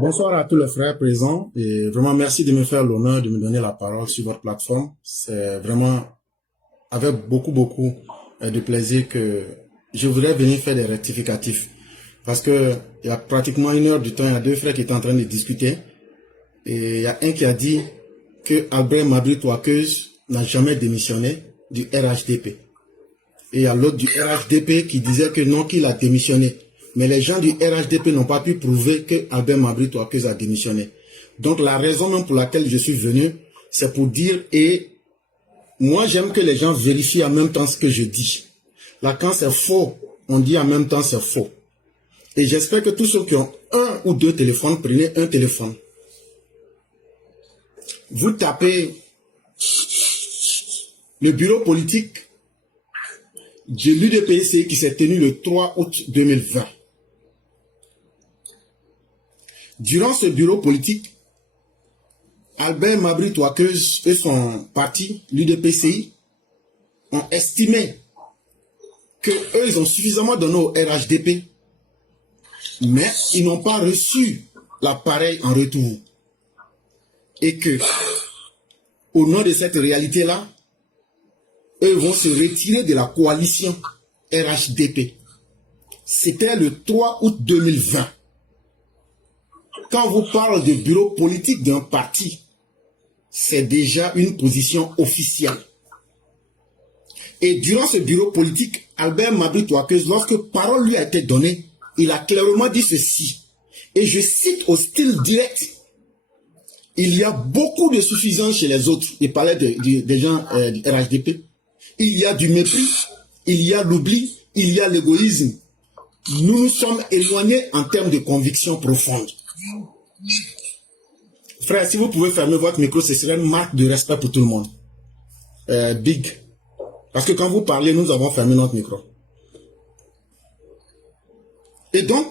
Bonsoir à tous les frères présents et vraiment merci de me faire l'honneur de me donner la parole sur votre plateforme. C'est vraiment avec beaucoup de plaisir que je voudrais venir faire des rectificatifs. Parce que il y a pratiquement une heure du temps, il y a deux frères qui étaient en train de discuter et il y a un qui a dit que Albert Mabry Touakeuse n'a jamais démissionné du RHDP. Et il y a l'autre du RHDP qui disait que non, qu'il a démissionné. Mais les gens du RHDP n'ont pas pu prouver que Albert Mabry Touakeuse a démissionné. Donc la raison même pour laquelle je suis venu, c'est pour dire, et moi j'aime que les gens vérifient en même temps ce que je dis. Là quand c'est faux, on dit en même temps c'est faux. Et j'espère que tous ceux qui ont un ou deux téléphones, prenez un téléphone. Vous tapez le bureau politique de l'UDPC qui s'est tenu le 3 août 2020. Durant ce bureau politique, Albert Mabry Touakeuse et son parti, l'UDPCI, ont estimé que eux, ils ont suffisamment donné au RHDP, mais ils n'ont pas reçu l'appareil en retour. Et que, au nom de cette réalité-là, eux vont se retirer de la coalition RHDP. C'était le 3 août 2020. Quand on vous parle de bureau politique d'un parti, c'est déjà une position officielle. Et durant ce bureau politique, Albert Mabry Touakeuse, lorsque parole lui a été donnée, il a clairement dit ceci. Et je cite au style direct. Il y a beaucoup de suffisance chez les autres. Il parlait des gens du RHDP. Il y a du mépris, il y a l'oubli, il y a l'égoïsme. Nous nous sommes éloignés en termes de conviction profonde. Frère, si vous pouvez fermer votre micro, ce serait une marque de respect pour tout le monde. Big. Parce que quand vous parlez, nous avons fermé notre micro. Et donc,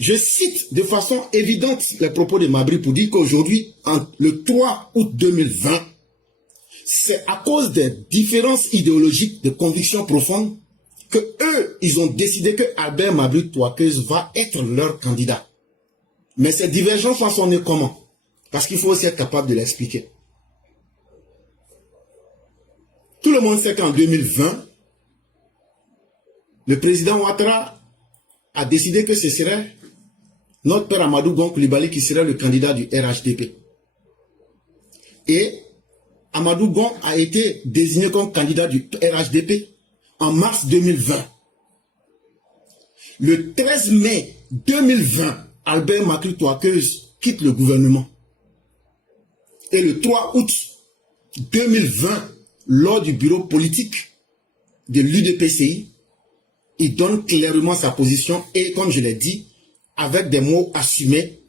je cite de façon évidente les propos de Mabry pour dire qu'aujourd'hui, le 3 août 2020, c'est à cause des différences idéologiques de conviction profonde que eux, ils ont décidé que Albert Mabry Touakeuse va être leur candidat. Mais ces divergences sont nées comment? Parce qu'il faut aussi être capable de l'expliquer. Tout le monde sait qu'en 2020, le président Ouattara a décidé que ce serait notre père Amadou Gon Coulibaly qui serait le candidat du RHDP. Et Amadou Gon a été désigné comme candidat du RHDP en mars 2020. Le 13 mai 2020, Albert Mabry Touakeuse quitte le gouvernement. Et le 3 août 2020, lors du bureau politique de l'UDPCI, il donne clairement sa position et, comme je l'ai dit, avec des mots assumés,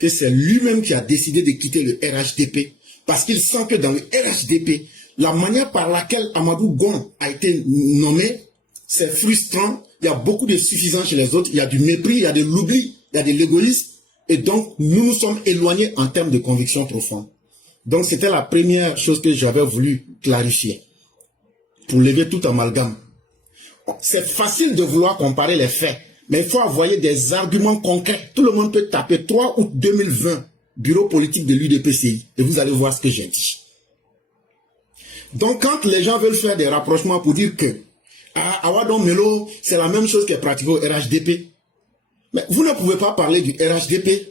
que c'est lui-même qui a décidé de quitter le RHDP parce qu'il sent que dans le RHDP, la manière par laquelle Amadou Gon a été nommé, c'est frustrant. Il y a beaucoup de suffisance chez les autres. Il y a du mépris, il y a de l'oubli, il y a de l'égoïsme. Et donc, nous nous sommes éloignés en termes de conviction profonde. Donc, c'était la première chose que j'avais voulu clarifier pour lever tout amalgame. C'est facile de vouloir comparer les faits, mais il faut envoyer des arguments concrets. Tout le monde peut taper 3 août 2020, bureau politique de l'UDPCI, et vous allez voir ce que j'ai dit. Donc, quand les gens veulent faire des rapprochements pour dire que Awadon Melo, c'est la même chose qui est pratiquée au RHDP, mais vous ne pouvez pas parler du RHDP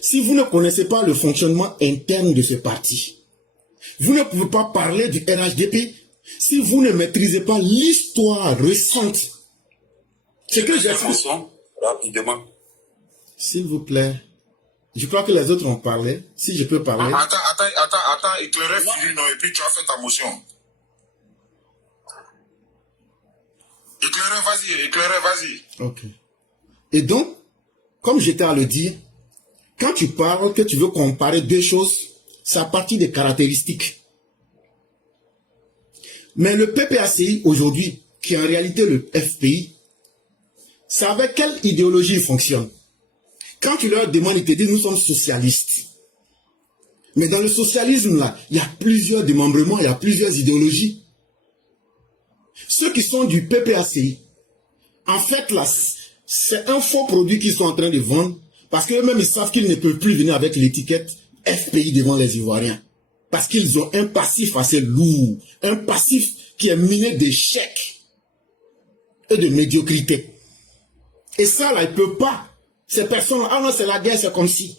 si vous ne connaissez pas le fonctionnement interne de ce parti. Vous ne pouvez pas parler du RHDP si vous ne maîtrisez pas l'histoire récente. C'est que j'explique. Rapidement. S'il vous plaît. Je crois que les autres ont parlé. Si je peux parler. Attends, éclairez Firino et puis tu as fait ta motion. Éclairez, vas-y. Ok. Et donc, comme j'étais à le dire, quand tu parles, que tu veux comparer deux choses, c'est à partir des caractéristiques. Mais le PPACI aujourd'hui, qui est en réalité le FPI, c'est avec quelle idéologie il fonctionne? Quand tu leur demandes, ils te disent nous sommes socialistes. Mais dans le socialisme là, il y a plusieurs démembrements, il y a plusieurs idéologies. Ceux qui sont du PPACI, en fait là, c'est un faux produit qu'ils sont en train de vendre Parce qu'eux-mêmes, ils savent qu'ils ne peuvent plus venir avec l'étiquette FPI devant les Ivoiriens. Parce qu'ils ont un passif assez lourd. Un passif qui est miné d'échecs et de médiocrité. Et ça, là, ils ne peuvent pas. Ces personnes, ah non, c'est la guerre, c'est comme si.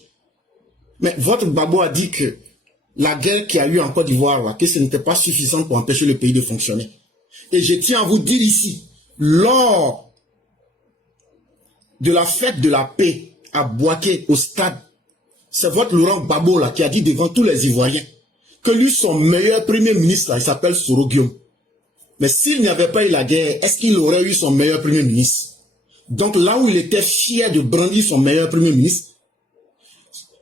Mais votre Gbagbo a dit que la guerre qu'il y a eu en Côte d'Ivoire, là, que ce n'était pas suffisant pour empêcher le pays de fonctionner. Et je tiens à vous dire ici, lors de la fête de la paix à Bouaké, au stade, c'est votre Laurent Gbagbo là qui a dit devant tous les Ivoiriens que lui, son meilleur premier ministre, là, il s'appelle Soro Guillaume. Mais s'il n'y avait pas eu la guerre, est-ce qu'il aurait eu son meilleur premier ministre? Donc là où il était fier de brandir son meilleur premier ministre,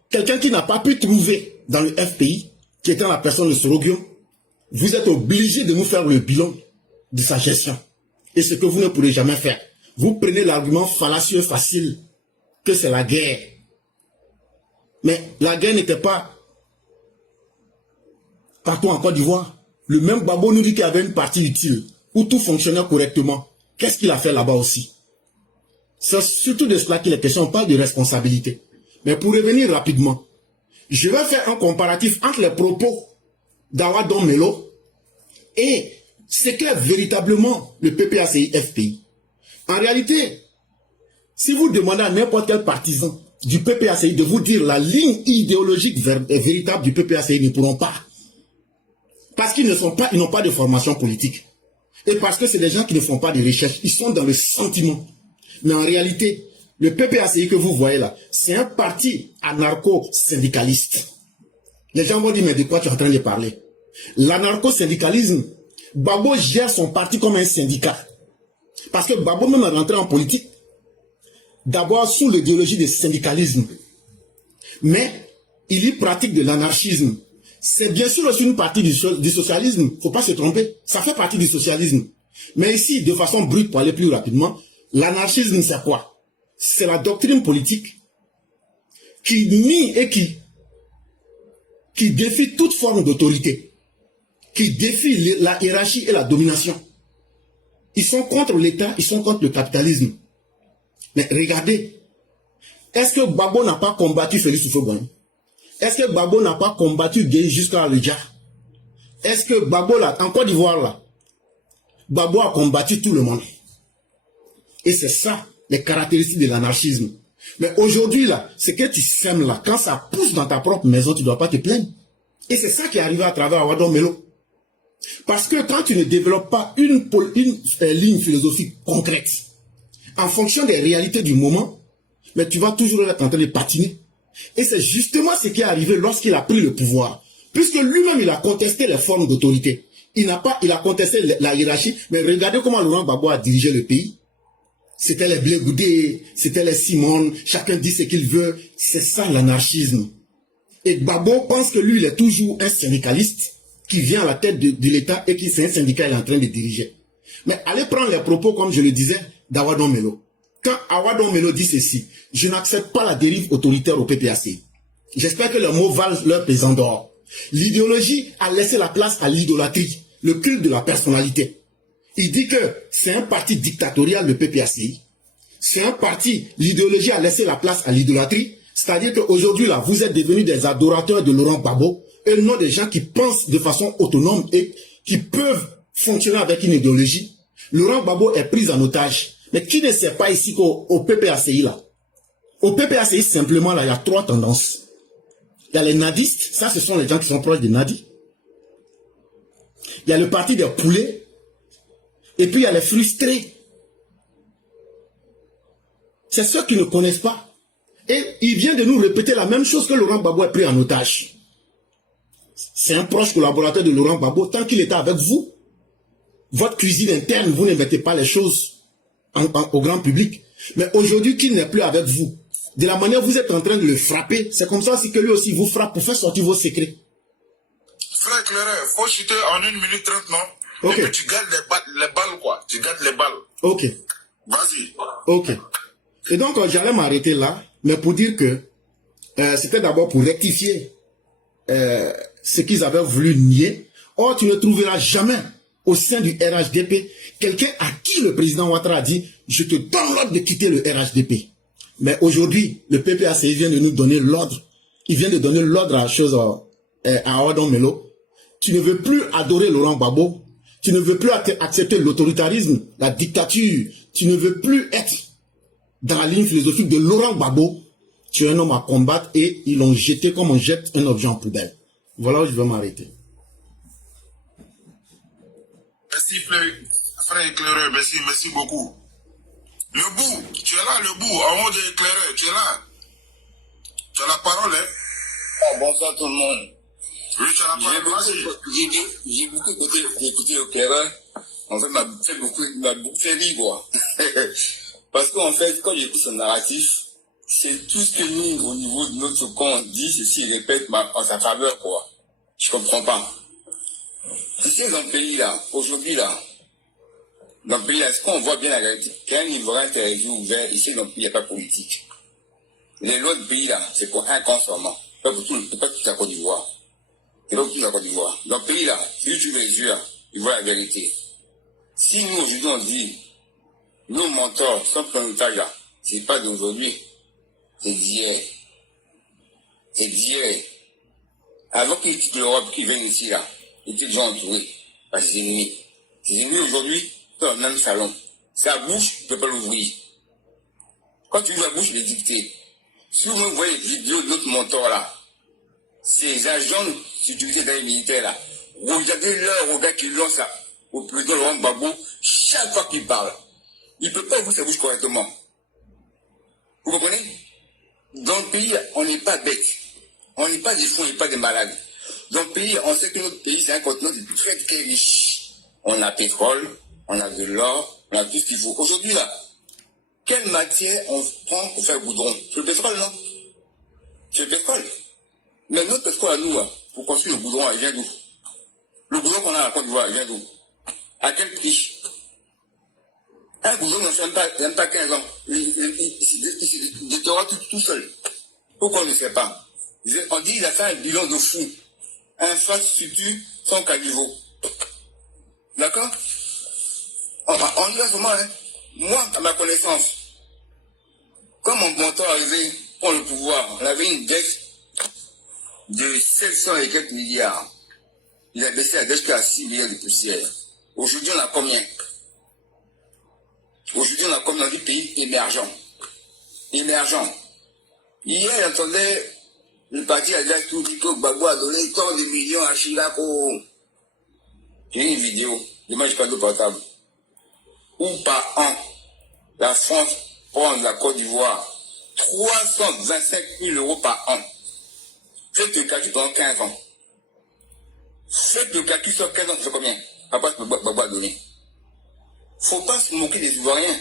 quelqu'un qui n'a pas pu trouver dans le FPI, qui était en la personne de Soro Guillaume, vous êtes obligé de nous faire le bilan de sa gestion. Et ce que vous ne pourrez jamais faire. Vous prenez l'argument fallacieux facile que c'est la guerre. Mais la guerre n'était pas partout en Côte d'Ivoire. Le même Gbagbo nous dit qu'il y avait une partie utile, où tout fonctionnait correctement. Qu'est-ce qu'il a fait là-bas aussi? C'est surtout de cela qu'il est question, on parle de responsabilité. Mais pour revenir rapidement, je vais faire un comparatif entre les propos d'Awa Don Melo et ce qu'est véritablement le PPACI-FPI. En réalité, si vous demandez à n'importe quel partisan du PPACI de vous dire la ligne idéologique véritable du PPACI, ils ne pourront pas. Parce qu'ils n'ont pas de formation politique. Et parce que c'est des gens qui ne font pas de recherche. Ils sont dans le sentiment. Mais en réalité, le PPACI que vous voyez là, c'est un parti anarcho-syndicaliste. Les gens vont dire, mais de quoi tu es en train de parler? L'anarcho-syndicalisme, Gbagbo gère son parti comme un syndicat. Parce que Gbagbo même est rentré en politique, d'abord sous l'idéologie du syndicalisme. Mais il y pratique de l'anarchisme. C'est bien sûr aussi une partie du socialisme. Il ne faut pas se tromper. Ça fait partie du socialisme. Mais ici, de façon brute, pour aller plus rapidement, l'anarchisme, c'est quoi? C'est la doctrine politique qui nie et qui défie toute forme d'autorité, qui défie la hiérarchie et la domination. Ils sont contre l'État, ils sont contre le capitalisme. Mais regardez, est-ce que Gbagbo n'a pas combattu Félix Houphouët-Boigny? Est-ce que Gbagbo n'a pas combattu Gueye jusqu'à Alidja? Est-ce que Gbagbo, là, en Côte d'Ivoire, là, Gbagbo a combattu tout le monde? Et c'est ça, les caractéristiques de l'anarchisme. Mais aujourd'hui, là, ce que tu sèmes là, quand ça pousse dans ta propre maison, tu ne dois pas te plaindre. Et c'est ça qui est arrivé à travers Awa Don Melo. Parce que quand tu ne développes pas une ligne philosophique concrète, en fonction des réalités du moment, mais tu vas toujours être en train de patiner. Et c'est justement ce qui est arrivé lorsqu'il a pris le pouvoir. Puisque lui-même, il a contesté les formes d'autorité. Il a contesté la hiérarchie, mais regardez comment Laurent Gbagbo a dirigé le pays. C'était les Blé Goudé, c'était les Simone, chacun dit ce qu'il veut. C'est ça l'anarchisme. Et Gbagbo pense que lui, il est toujours un syndicaliste qui vient à la tête de l'État et qui c'est un syndicat qu'il est en train de diriger. Mais allez prendre les propos, comme je le disais, d'Awa Don Melo. Quand Awa Don Melo dit ceci, je n'accepte pas la dérive autoritaire au PPACI. J'espère que les mots valent leur pesant d'or. L'idéologie a laissé la place à l'idolâtrie, le culte de la personnalité. Il dit que c'est un parti dictatorial, le PPACI. C'est un parti, l'idéologie a laissé la place à l'idolâtrie. C'est-à-dire qu'aujourd'hui, là, vous êtes devenus des adorateurs de Laurent Gbagbo et non des gens qui pensent de façon autonome et qui peuvent fonctionner avec une idéologie. Laurent Gbagbo est pris en otage. Mais qui ne sait pas ici qu'au PPACI, là, au PPACI, simplement, là, il y a trois tendances. Il y a les nadistes, ça, ce sont les gens qui sont proches des nadis. Il y a le parti des poulets. Et puis, il y a les frustrés. C'est ceux qui ne connaissent pas. Et il vient de nous répéter la même chose que Laurent Gbagbo est pris en otage. C'est un proche collaborateur de Laurent Gbagbo. Tant qu'il était avec vous, votre cuisine interne, vous ne mettez pas les choses au grand public. Mais aujourd'hui, qu'il n'est plus avec vous, de la manière dont vous êtes en train de le frapper, c'est comme ça aussi que lui aussi vous frappe pour faire sortir vos secrets. Frère Claire, faut chuter en 1 minute 30, non? Ok. Et puis tu gardes les balles, quoi. Tu gardes les balles. Ok. Vas-y. Ok. Et donc, j'allais m'arrêter là, mais pour dire que c'était d'abord pour rectifier ce qu'ils avaient voulu nier. Or, tu ne trouveras jamais au sein du RHDP quelqu'un à qui le président Ouattara a dit « Je te donne l'ordre de quitter le RHDP ». Mais aujourd'hui, le PPACI vient de nous donner l'ordre. Il vient de donner l'ordre à la chose à Odon Melo. Tu ne veux plus adorer Laurent Gbagbo. Tu ne veux plus accepter l'autoritarisme, la dictature. Tu ne veux plus être dans la ligne philosophique de Laurent Gbagbo. Tu es un homme à combattre et ils l'ont jeté comme on jette un objet en poubelle. Voilà où je vais m'arrêter. Merci frère éclaireur, merci beaucoup. Le bout, tu es là, le bout, en haut de l'éclaireur, tu es là. Tu as la parole, hein? Oh, bonsoir tout le monde. Oui, tu as la parole, vas-y. J'ai beaucoup écouté l'éclaireur. En fait, m'a beaucoup fait rire, quoi. Parce qu'en fait, quand j'écoute son narratif, c'est tout ce que nous, au niveau de notre camp, on dit, ceci, il répète en sa faveur, quoi. Je comprends pas. Ici, dans le pays, là, aujourd'hui, là, dans le pays, est-ce qu'on voit bien la réalité? Quand il y aura un interview ouvert, ici, dans le pays, il n'y a pas de politique. Les lois du pays, là, c'est pour un camp seulement. Pas pour toute la Côte d'Ivoire. C'est pas pour toute la Côte d'Ivoire. Dans le pays, là, si tu les yeux, ils voient la vérité. Si nous, aujourd'hui, on dit, nos mentors, sans planitage, là, c'est pas d'aujourd'hui. C'est d'hier. C'est d'hier. Avant qu'ils quittent l'Europe, qu'ils viennent ici, là, ils étaient déjà entourés par ses ennemis. Ses ennemis, aujourd'hui, sont dans le même salon. Sa bouche, tu ne peux pas l'ouvrir. Quand tu ouvres la bouche, il est dicté. Si vous voyez les vidéos de notre mentor, là, ces agents d'utilité dans les militaires, là, regardez leur regard qu'ils lancent là, au président Laurent Gbagbo, chaque fois qu'il parle. Il ne peut pas ouvrir sa bouche correctement. Vous comprenez? Dans le pays, on n'est pas bête. On n'est pas des fous, on n'est pas des malades. Dans le pays, on sait que notre pays, c'est un continent très très riche. On a pétrole, on a de l'or, on a tout ce qu'il faut. Aujourd'hui, là, quelle matière on prend pour faire le goudron? C'est le pétrole, non? C'est le pétrole. Mais notre pétrole à nous, là, pour construire le goudron, il vient d'où? Le goudron qu'on a à la Côte d'Ivoire, il vient d'où? À quel prix? Un goudron ne fait même pas 15 ans. Il détruira tout seul. Pourquoi on ne sait pas? On dit qu'il a fait un bilan de fou. Infrastructure sans caniveau. D'accord? On y va seulement, hein. Moi, à ma connaissance, quand mon mentor arrivé pour le pouvoir, on avait une dette de 700 et quelques milliards. Il a baissé la dette jusqu'à 6 milliards de poussière. Aujourd'hui, on a combien? Aujourd'hui, on a combien dans des pays émergents? Émergents. Hier, j'entendais le parti a dit tout dit que Gbagbo a donné tant de millions à Chilako. J'ai une vidéo, demain je parle de portable. Où par an, la France prend de la Côte d'Ivoire 325 000 euros par an. Faites le calcul pendant 15 ans. Faites le calcul sur 15 ans, c'est combien? Après, Gbagbo a donné. Faut pas se moquer des Ivoiriens.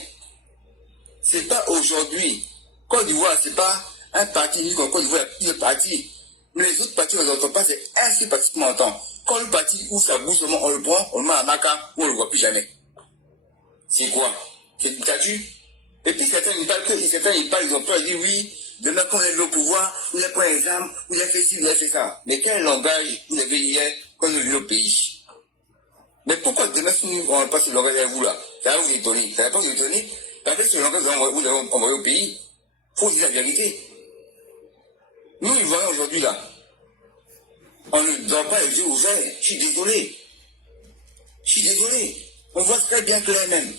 C'est pas aujourd'hui. Côte d'Ivoire, c'est pas un parti unique en Côte d'Ivoire, il y a plusieurs partis. Mais les autres partis, on ne les entend pas, c'est un seul parti qu'on entend. Quand le parti ouvre sa bouche, on le prend, on le met à Maca, ou on ne le voit plus jamais. C'est quoi? C'est une dictature. Et puis certains, ils parlent, ils ont peur, ils disent oui, demain quand on est au pouvoir, vous avez pris les armes, vous avez fait ci, vous avez fait ça. Mais quel langage vous avez hier quand nous vivons au pays? Mais pourquoi demain, si nous, on passe le langage à vous là, ça va vous étonner. Ça va pas vous étonner. Après, ce langage, vous l'avez envoyé au pays. Il faut dire la vérité. Nous, ils voient aujourd'hui là. On ne dort pas les yeux ouverts. Je suis désolé. Je suis désolé. On voit très bien clair même.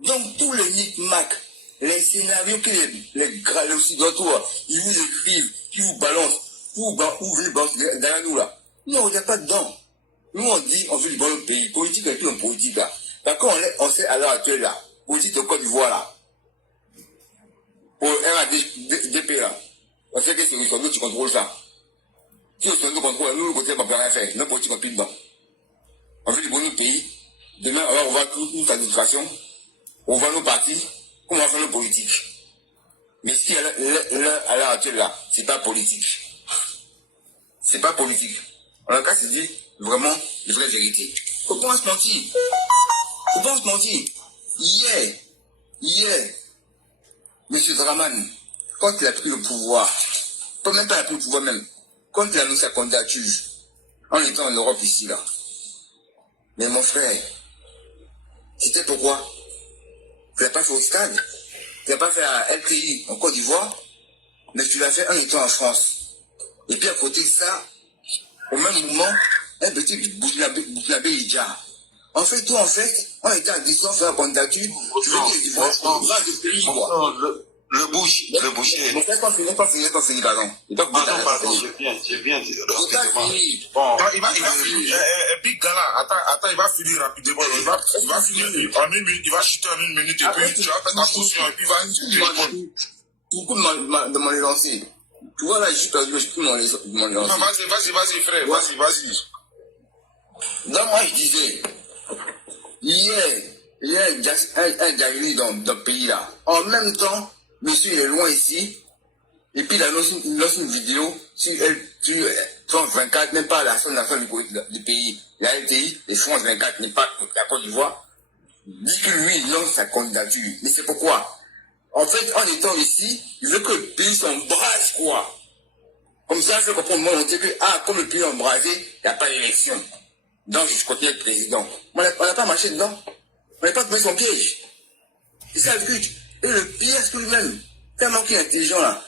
Donc, tous les micmacs, les scénarios que les occidentaux, ils vous écrivent, qui vous balancent, où vous balancent derrière nous là. Nous, on ne regarde pas dedans. Nous, on dit, on veut du bon pays. Politique et tout, politique là. D'accord, on sait à l'heure actuelle là. Politique de Côte d'Ivoire là. Pour RADP là. On sait que c'est Ricardo qui contrôle ça. Si Ricardo contrôle, nous, le côté, on ne peut rien faire. Notre politique, on pile dedans. On veut du bon pays. Demain, on va toute l'administration. On va nos partis. Comment on va faire nos politiques. Mais si à l'heure actuelle là, c'est pas politique. C'est pas politique. En tout cas, c'est dit vraiment les vraies vérités. Faut pas se mentir. Faut pas se mentir. Hier, M. Draman, quand il a pris le pouvoir, pas même pas pris le pouvoir même, quand il a annoncé sa candidature, en étant en Europe ici là. Mais mon frère, c'était pourquoi? Vous n'avez pas fait au stade. tu n'as pas fait à LTI en Côte d'Ivoire, mais tu l'as fait en étant en France. Et puis à côté de ça, au même moment, un petit Burkinabé Idja. En fait, toi, en fait, on était à distance de la candidature, tu veux qu'il y ait des bras de pays, quoi. Le boucher. Mon frère, pas fini, pardon. Pardon, j'ai bien dit. Bon, il va finir. Et puis, Gala, attends, il va finir rapidement. Il va finir en 1 minute, il va chuter en 1 minute, et puis tu vas faire ta potion, et puis il va... Tu coupes de mon élancé. Tu vois là, je coupe mon élancé. Non, vas-y, frère, vas-y. Donc moi, je disais, il y a un Djahili dans le pays là. En même temps, monsieur il est loin ici, et puis il lance une vidéo sur France 24, même pas la seule nation du pays. La LTI, et France 24 n'est pas la Côte d'Ivoire, dit que lui, il lance sa candidature. Mais c'est pourquoi? En fait, en étant ici, il veut que le pays s'embrase, quoi. Comme ça, je comprends moi montrer que, comme le pays est embrasé, il n'y a pas d'élection. Donc, je continue le président. On n'a pas marché dedans. On n'a pas trouvé son piège. C'est ça le but. Et le pire, c'est que lui-même, tellement qu'il est intelligent là,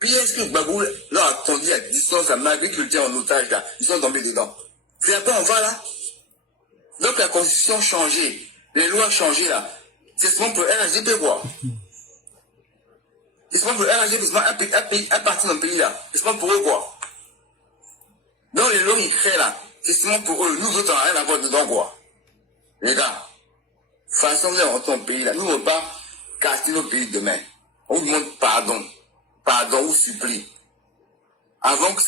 pire, est-ce que Gbagbo leur a attendu à distance, malgré qu'il tient en otage là, ils sont tombés dedans. C'est un peu en va là. Donc, la constitution a changé. Les lois ont changé là. C'est seulement pour RHDP, quoi. C'est seulement pour RHDP, c'est seulement un parti dans le pays là. C'est seulement pour eux, quoi. Donc, les lois qu'ils créent là, c'est seulement pour eux. Nous autres, on n'a rien à voir dedans, quoi. Les gars, façon de rentrer dans le pays là, nous ne voulons pas casser nos pays demain. On vous demande pardon. Pardon ou supplie. Avant que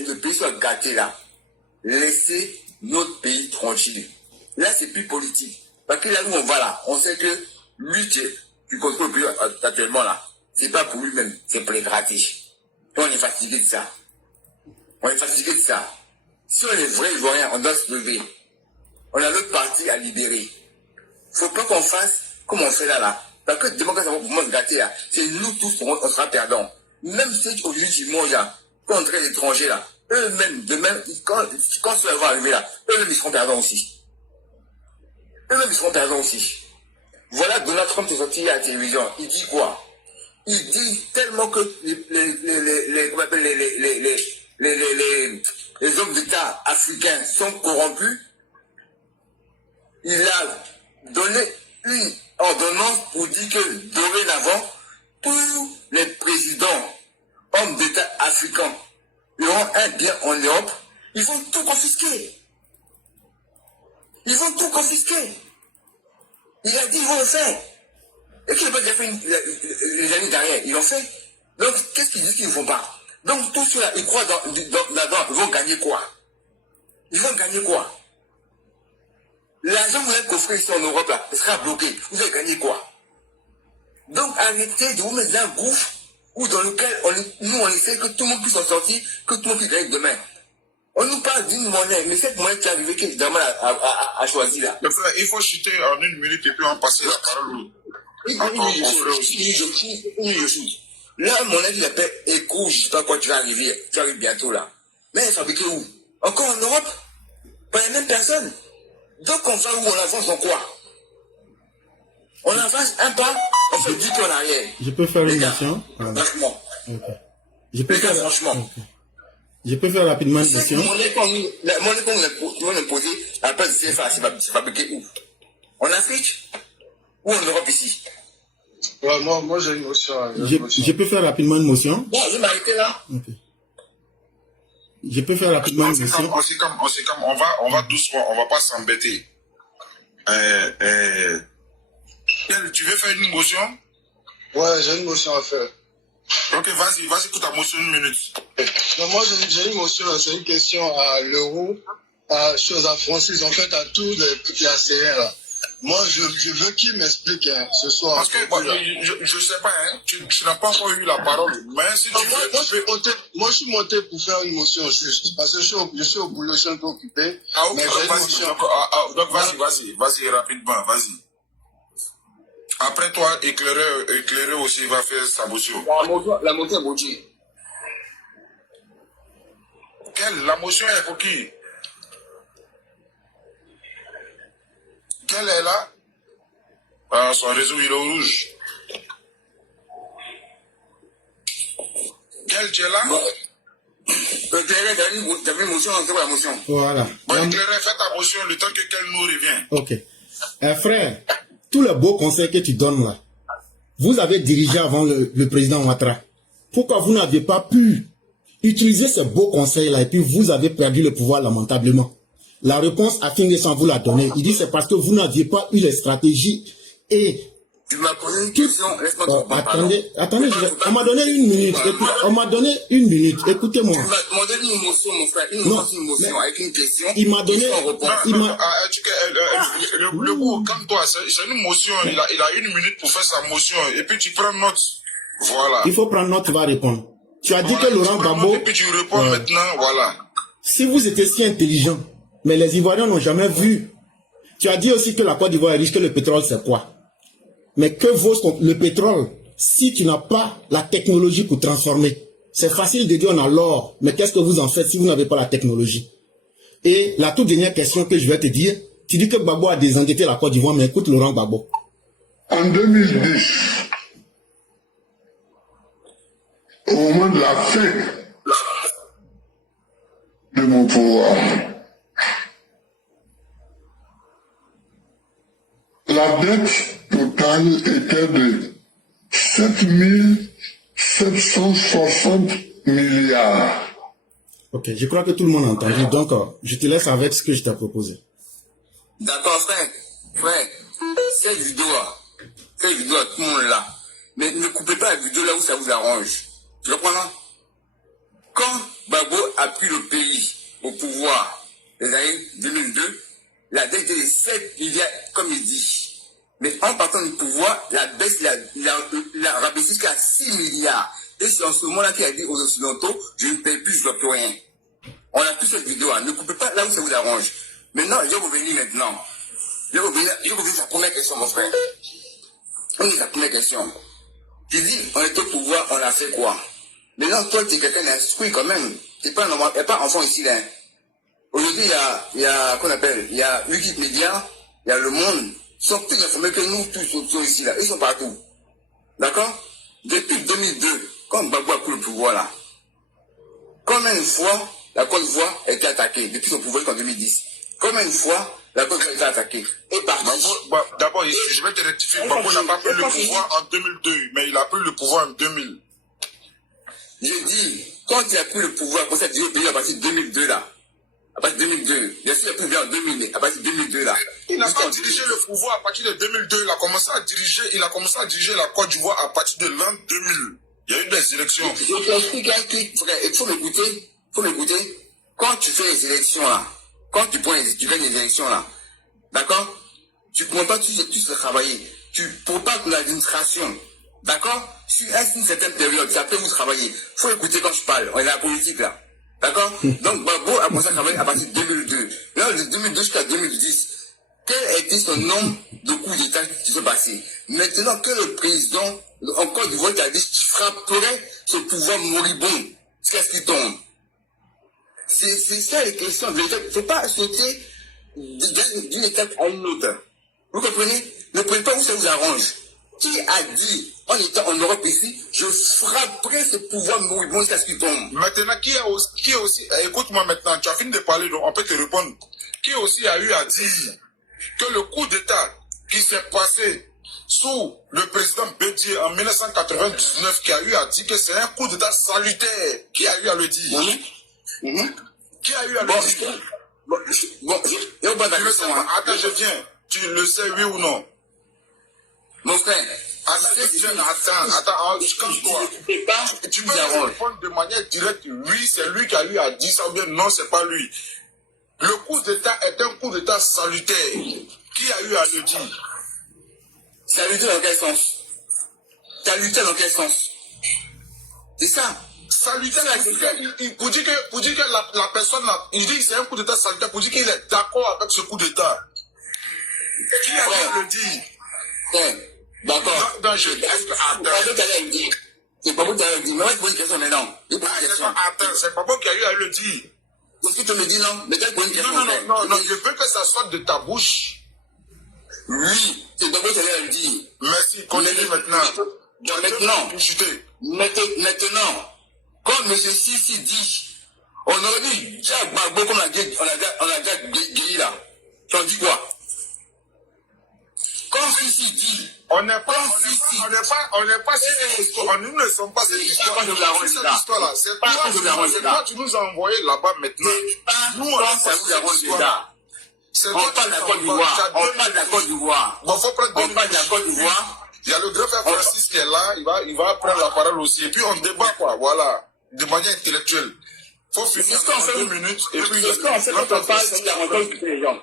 le pays soit gâté là, laissez notre pays tranquille. Là, c'est plus politique. Parce que là où on va là, on sait que lui qui contrôle le pays actuellement là, c'est pas pour lui-même, c'est pour les gratter. Donc on est fatigué de ça. Si on est vrai Ivoirien, on doit se lever. On a notre parti à libérer. Faut pas qu'on fasse comme on fait là. Parce que démocratie va se gâter là. C'est nous tous, on sera perdants. Même ceux qui aujourd'hui du monde là, contre les étrangers là, eux-mêmes, demain, quand cela va arriver là, eux-mêmes ils seront perdants aussi. Voilà, Donald Trump est sorti à la télévision. Il dit quoi? Il dit tellement que les hommes d'État africains sont corrompus. Il a donné une ordonnance pour dire que dorénavant, tous les présidents, hommes d'État africains, qui auront un bien en Europe, ils vont tout confisquer. Il a dit, ils vont le faire. Et qu'ils n'ont pas déjà fait les années derrière, ils l'ont fait. Donc, qu'est-ce qu'ils disent qu'ils ne font pas? Donc, tous ceux-là, ils croient là-dedans, ils vont gagner quoi? L'argent que vous avez coffré ici en Europe, là, il sera bloqué. Vous allez gagner quoi? Donc, arrêtez de vous mettre dans un gouffre où dans lequel on essaie que tout le monde puisse en sortir, que tout le monde puisse gagner demain. On nous parle d'une monnaie, mais cette monnaie qui est arrivée, qui est vraiment à choisir là. Le frère, il faut chuter en 1 minute et puis on passe la parole. Là, mon avis, il appelle Echo, je ne sais pas quoi, tu arrives bientôt là. Mais elle est fabriquée où? Encore en Europe? Pas les mêmes personnes. Donc on va où? On avance en quoi? On avance un pas, on fait 10 pas en arrière. Je peux faire une motion? Franchement. Okay. Je peux faire franchement. Okay. Je peux faire rapidement une motion? La monnaie qu'on nous imposée à la place de CFA, c'est fabriqué où? En Afrique? Ou en Europe ici? Ouais, moi j'ai une motion. Je peux faire rapidement une motion? Bon, je vais m'arrêter là. Okay. Je peux faire rapidement une motion? On va doucement, on va pas s'embêter. Tu veux faire une motion? Ouais, j'ai une motion à faire. Ok, vas-y, écoute ta motion 1 minute. Non, moi j'ai une motion, c'est une question à l'euro, à Francis, en fait à tous les Assyriens là. Moi je veux qu'il m'explique ce soir. Parce que je sais pas, hein, tu n'as pas encore eu la parole. Mais si tu veux. Moi je suis monté pour faire une motion juste. Parce que je suis au boulot, je suis un peu occupé. Ah ok, mais donc vas-y rapidement, vas-y. Après toi, éclairé aussi va faire sa motion. La motion est bloquée. La motion est pour qui? Quelle est là? Son réseau il est rouge. Quel tu es là? Éclairé, t'avais une motion, c'est quoi la motion? Voilà. Bon, éclairé, fais ta motion le temps que qu'elle nous revient. Ok. Frère, tous les beaux conseils que tu donnes là, vous avez dirigé avant le président Ouattara. Pourquoi vous n'aviez pas pu utiliser ces beaux conseils-là et puis vous avez perdu le pouvoir lamentablement? La réponse à Fingesan vous l'a donnée. Il dit c'est parce que vous n'aviez pas eu les stratégies et... Tu m'as posé une question, laisse-moi te répondre. Attendez, on m'a donné une minute. On m'a donné une minute. Écoutez-moi. Tu m'as donné une motion, mon frère. Une motion avec une question. Il m'a donné... Le coup, comme toi, c'est une motion. Il a une minute pour faire sa motion. Et puis tu prends note. Voilà. Il faut prendre note, tu vas répondre. Tu as dit que Laurent Gbagbo... Et puis tu réponds maintenant, voilà. Si vous étiez si intelligent, mais les Ivoiriens n'ont jamais vu. Tu as dit aussi que la Côte d'Ivoire est riche, que le pétrole c'est quoi? Mais que vaut le pétrole si tu n'as pas la technologie pour transformer? C'est facile de dire on a l'or, mais qu'est-ce que vous en faites si vous n'avez pas la technologie? Et la toute dernière question que je vais te dire, tu dis que Gbagbo a désendetté la Côte d'Ivoire, mais écoute Laurent Gbagbo. En 2010, au moment de la fin de mon pouvoir, la dette totale était de 7 760 milliards. Ok, je crois que tout le monde a entendu, donc je te laisse avec ce que je t'ai proposé. D'accord, frère, cette vidéo à tout le monde là, mais ne coupez pas la vidéo là où ça vous arrange. Tu comprends là? Quand Gbagbo a pris le pays au pouvoir les années 2002, la dette était de 7 milliards, comme il dit. Mais en partant du pouvoir, la baisse l'a rabaissé jusqu'à 6 milliards. Et c'est en ce moment-là qu'il a dit aux Occidentaux, je ne paye plus, je ne dois plus rien. On a tous cette vidéo, hein. Ne coupez pas là où ça vous arrange. Maintenant, je vais revenir maintenant. Je vais revenir sur la première question, mon frère. On est la première question. Tu dis, on est au pouvoir, on a fait quoi? Maintenant, toi, tu es quelqu'un d'instruit quand même. Tu n'es pas normal, pas enfant ici, là. Aujourd'hui, il y a, qu'on appelle, il y a Wikipédia, il y a Le Monde. Ils sont plus informés que nous tous sont ici, là. Ils sont partout. D'accord? Depuis 2002, quand Gbagbo a pris le pouvoir, là, combien de fois la Côte d'Ivoire a été attaquée depuis son pouvoir en 2010? Combien de fois la Côte d'Ivoire a été attaquée? Et par d'abord, je vais te rectifier. Gbagbo n'a pas pris le pouvoir en 2002, mais il a pris le pouvoir en 2000. Je dis, quand il a pris le pouvoir, pour cette durée pays à partir de 2002, là, à partir de 2002, bien sûr, il a pris le pouvoir en 2000, mais à partir de 2002, là. Il n'a pas dirigé le pouvoir à partir de 2002. Il a commencé à diriger la Côte d'Ivoire à partir de l'an 2000. Il y a eu des élections. Je t'explique un truc, frère, il faut m'écouter. Quand tu fais les élections, là, quand tu gagnes les élections, là, d'accord? Tu ne prends pas tous travailler. Tu propages l'administration. D'accord? Sur une certaine période, ça peut vous travailler. Il faut écouter quand je parle. On est dans la politique, là. D'accord? Donc, Gbagbo a commencé à travailler à partir de 2002. Là, de 2002 jusqu'à 2010, quel a été son nombre de coups d'État qui sont passés? Maintenant que le président, en Côte d'Ivoire, a dit qu'il frapperait ce pouvoir moribond, jusqu'à ce qu'il tombe. C'est ça les questions de l'État. Il ne faut pas sauter d'une étape à une autre. Vous comprenez? Ne prenez pas où ça vous arrange. Qui a dit, en étant en Europe ici, je frapperai ce pouvoir moribond jusqu'à ce qu'il tombe? Maintenant, qui est aussi, écoute-moi maintenant, tu as fini de parler, donc on peut te répondre. Qui aussi a eu à dire que le coup d'État qui s'est passé sous le président Bédier en 1999, qui a eu à dire que c'est un coup d'État salutaire, qui a eu à le dire? Qui a eu à le dire? Attends, je viens. Tu le sais, oui ou non? Mon frère, attends, calme-toi. Tu peux répondre de manière directe, oui, c'est lui qui a eu à dire ça, ou bien non, c'est pas lui. Le coup d'État est un coup d'État salutaire. Qui a eu à le dire? Salutaire dans quel sens? Salutaire dans quel sens? C'est ça. Salutaire, pour dire que la personne, il dit que c'est un coup d'État salutaire, pour dire qu'il est d'accord avec ce coup d'État. Qui a eu à le dire? D'accord. Non, c'est pas bon qui a eu à le dire. Mais moi, je pose une question maintenant. Attends, c'est pas bon qui a eu à le dire. Est-ce que tu me dis non? Mais quelle bonne question? Non, je veux que ça sorte de ta bouche. Oui, c'est pas bon qui a eu à le dire. Merci, continue maintenant. Maintenant, Comme M. Sissi dit, on aurait dit Jack Gbagbo comme on a déjà guéri là. Tu en dis quoi? Comme Sissi dit, on n'est pas nous ne sommes pas cette histoire. Cette histoire-là, c'est toi tu nous as envoyé là-bas maintenant. Nous, on n'a pas cette histoire. On parle de la Côte d'Ivoire. On parle de la Côte d'Ivoire. Bon, faut prendre on parle de la Côte d'Ivoire. Il y a le grand frère Francis qui est là, il va prendre la parole aussi. Et puis on débat quoi, voilà, de manière intellectuelle. Faut finir en 2 minutes. Et puis c'est ce qu'on fait quand on parle de la rencontre de les gens.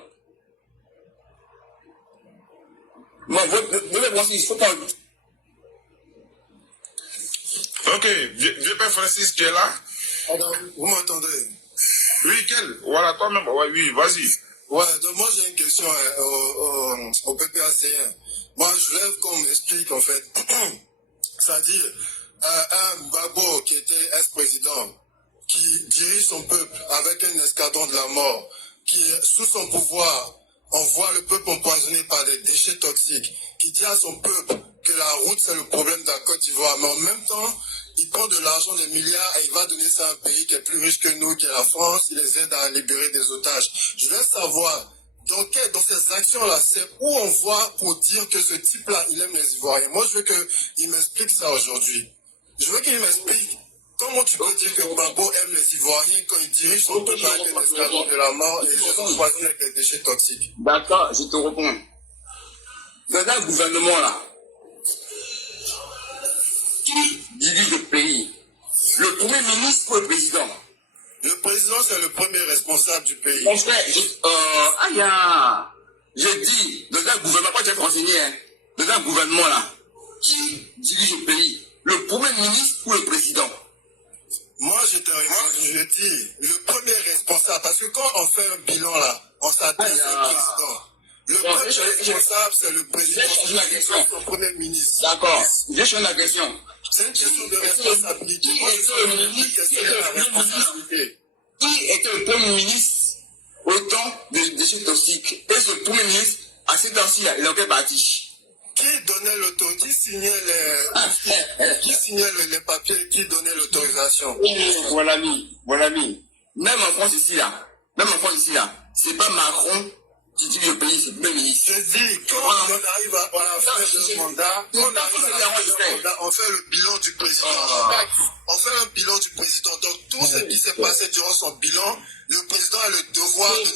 Moi, il faut pas. Ok, vieux père Francis, tu es là? Alors, vous m'entendez? Oui, quel? Voilà, toi-même, ouais, oui, vas-y. Ouais, donc moi j'ai une question au PPAC1. Moi je lève qu'on m'explique en fait. C'est-à-dire, un Gbagbo qui était ex-président, qui dirige son peuple avec un escadron de la mort, qui sous son pouvoir envoie le peuple empoisonné par des déchets toxiques, qui dit à son peuple que la route c'est le problème de la Côte d'Ivoire, mais en même temps, il prend de l'argent, des milliards, et il va donner ça à un pays qui est plus riche que nous, qui est la France, il les aide à libérer des otages. Je veux savoir, dans ces actions-là, c'est où on voit pour dire que ce type-là, il aime les Ivoiriens. Moi, je veux qu'il m'explique ça aujourd'hui. Je veux qu'il m'explique comment tu peux dire que Gbagbo aime les Ivoiriens quand il dirige son peuple avec un escadron de la mort et les empoisonne avec des déchets toxiques. D'accord, je te réponds. Dans un gouvernement-là, qui dirige le pays? Le premier ministre ou le président? Le président, c'est le premier responsable du pays. Mon frère, j'ai dit, dans un gouvernement, pas tu es renseigné, hein, dans un gouvernement-là, qui dirige le pays? Le premier ministre ou le président? Moi, je dis, le premier responsable, parce que quand on fait un bilan là, on s'adresse au président. Le premier responsable, c'est le président. J'ai changé la question. Le premier ministre. D'accord, j'ai changé la question. C'est une question de responsabilité. Moi, je suis une question de la responsabilité. Qui était le premier ministre au temps des déchets toxiques? Et ce premier ministre, à ce temps-ci, il a fait partie. Qui donnait l'autorisation? Qui signait les papiers? Qui donnait l'autorisation? Voilà mis. Même en France ici là, c'est pas Macron qui dirige le pays, c'est le premier ministre. Je dis, quand on arrive à la fin de mandat, on fait le bilan du président. On fait un bilan du président. Donc tout ce qui s'est passé durant son bilan, le président a le devoir de...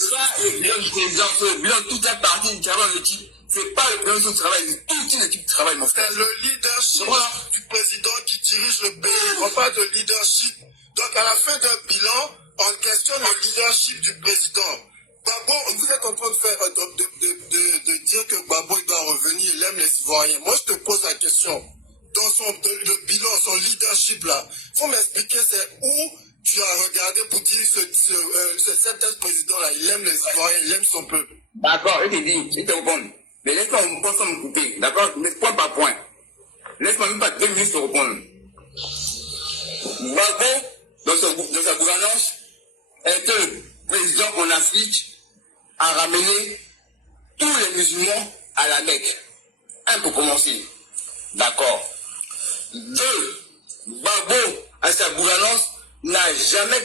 Le bilan du président, c'est le bilan de toute la partie du travail de l'équipe. C'est pas le président qui travaille, c'est toute une équipe qui travaille, mon frère. C'est le leadership du président qui dirige le pays. On parle de leadership. Donc à la fin d'un bilan, on questionne le leadership du président. Gbagbo, vous êtes en train de faire de dire que Gbagbo il doit revenir, il aime les Ivoiriens. Moi je te pose la question. Dans le bilan, son leadership là, faut m'expliquer c'est où tu as regardé pour dire cet ex-président là, il aime les Ivoiriens, il aime son peuple. D'accord, je te réponds. Mais laisse-moi me couper, d'accord? Mais point par point. Laisse-moi même pas 2 minutes te répondre. Gbagbo, dans sa gouvernance, était le président en Afrique à ramener tous les musulmans à la Mecque. Un pour commencer. D'accord. 2, Gbagbo, à sa gouvernance, n'a jamais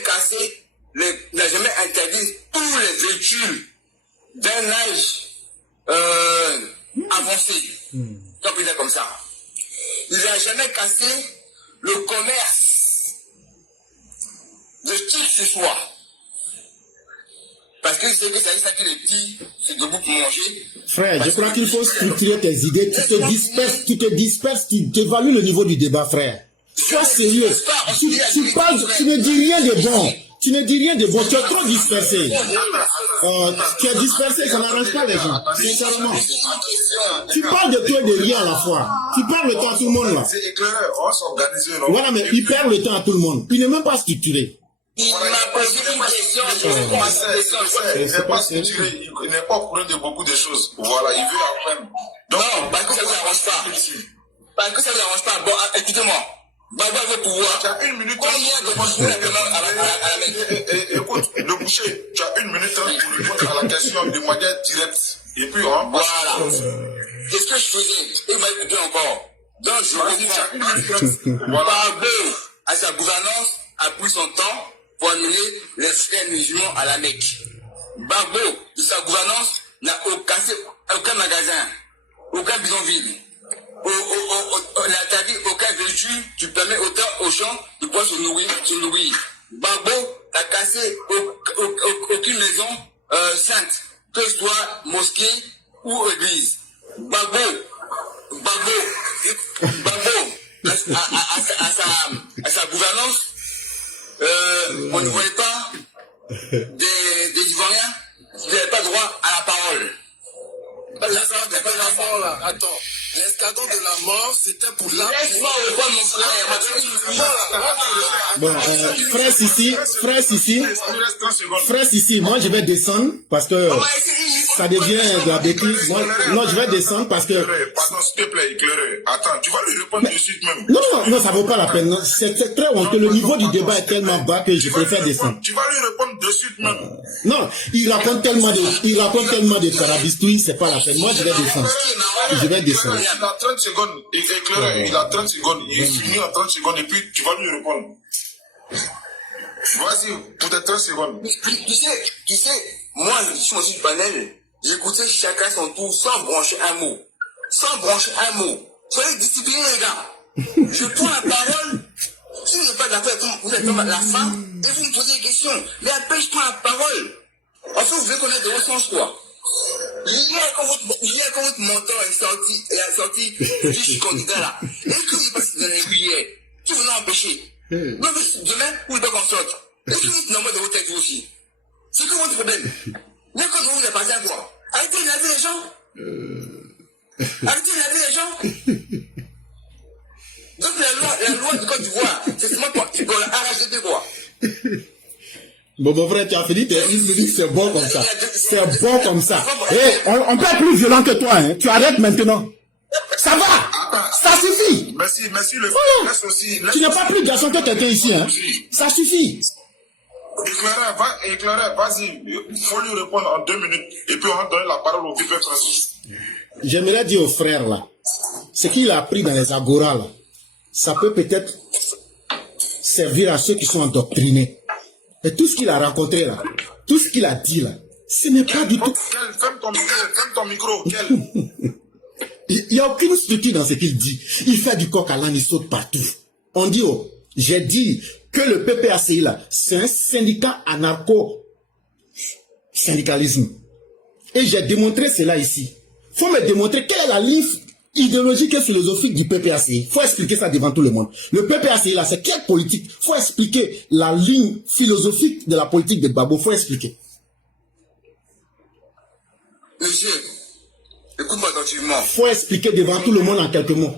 interdit tous les véhicules d'un âge avancé. On peut dire comme ça. Il n'a jamais cassé le commerce de qui que ce soit. Parce que c'est que ça dit que les petits, c'est debout pour manger. Frère, je crois qu'il faut structurer tes idées. Tu te disperses, tu évalues le niveau du débat, frère. Sois sérieux. Tu parles, tu ne dis rien de bon. Tu ne dis rien de bon. Tu es trop dispersé. Tu es dispersé, ça n'arrange pas les gens. Sincèrement. Tu parles de toi et de rien à la fois. Tu perds le temps à tout le monde là. C'est éclairé, on va s'organiser. Voilà, mais il perd le temps à tout le monde. Il n'est même pas structuré. Il m'a posé une question, je réponds à cette question. Il n'est pas au courant de beaucoup de choses. Voilà, il veut après. Non, parce que ça ne l'arrange pas. Bon, écoutez-moi. Gbagbo veut pouvoir. Tu as 1 minute 30 combien de personnes à la Mecque? Écoute, le boucher, tu as 1 minute 30 pour répondre à la question de manière directe. Et puis, voilà. Qu'est-ce que je faisais? Il m'a écouté encore. Donc, je réponds. Gbagbo, à sa gouvernance, a pris son temps pour amener les frères musulmans à la Mecque. Gbagbo, de sa gouvernance, n'a cassé aucun magasin, aucun bidonville. T'as dit aucun véhicule, tu permets autant aux gens de pouvoir se nourrir. Gbagbo n'a cassé aucune maison sainte, que ce soit mosquée ou église. Gbagbo, à sa gouvernance, on ne voyait pas des Ivoiriens qui n'avaient pas droit à la parole. Attends, l'escadron de la mort, c'était pour la... Laisse-moi reprendre mon frère. Bon, frère Sissi, moi je vais descendre parce que ça devient de la bêtise. Non, je vais descendre parce que... Pardon, s'il te plaît, éclairé. Attends, tu vas lui répondre de suite même. Non, ça vaut pas la peine. C'est très honteux. Le niveau du débat est tellement bas que je préfère descendre. Tu vas lui répondre de suite même. Non, il raconte tellement de carabistouilles, c'est pas la peine. Moi, je vais descendre. Je vais descendre. Il a 30 secondes, éclairé, il a 30 secondes, il finit en 30 secondes et puis tu vas lui répondre. Vas-y, pour tes 30 secondes. Tu sais, moi, je suis aussi du panel, j'écoutais chacun son tour sans brancher un mot. Soyez disciplinés, les gars. Je prends la parole. Si vous n'êtes pas d'accord, vous êtes comme à la fin, et vous me posez des questions. Mais après, je prends la parole. En fait, vous voulez connaître de vos sens, quoi. Hier, quand votre mentor est sorti, je suis candidat là. Est-ce que vous n'avez pas dans les rues hier? Qui vous l'a empêché? Non, mais demain, vous voulez pas qu'on sorte. Est-ce que vous êtes normal de vos têtes, vous aussi? C'est quoi votre problème? Mais quand vous avez passé à quoi? Arrêtez d'énerver les gens. Donc la loi du Côte d'Ivoire, c'est seulement pour la RHDP, quoi. Bon, mon frère, tu as fini tes 1 minute, c'est bon comme ça. C'est bon comme ça. On peut être plus violent que toi, hein. Tu arrêtes maintenant. Ça va. Ça suffit. Merci, le voilà. laisse aussi. Tu n'es pas plus garçon que quelqu'un ici, hein. Ça suffit. Éclairé, vas-y. Il faut lui répondre en 2 minutes. Et puis on va donner la parole au vieux Francis. J'aimerais dire au frère, là, ce qu'il a appris dans les agoras, là, ça peut peut-être servir à ceux qui sont endoctrinés. Et tout ce qu'il a rencontré là, tout ce qu'il a dit là, ce n'est pas du tout... Ferme ton micro, Il n'y a aucune structure dans ce qu'il dit. Il fait du coq à l'âne, il saute partout. On dit, oh, j'ai dit que le PPACI là, c'est un syndicat anarcho-syndicalisme. Et j'ai démontré cela ici. Il faut me démontrer quelle est la ligne idéologique et philosophique du PPACI. Il faut expliquer ça devant tout le monde. Le PPACI là, c'est quelle politique? Il faut expliquer la ligne philosophique de la politique de Gbagbo. Il faut expliquer. Monsieur, écoute-moi attentivement. Il faut expliquer devant tout le monde en quelques mots.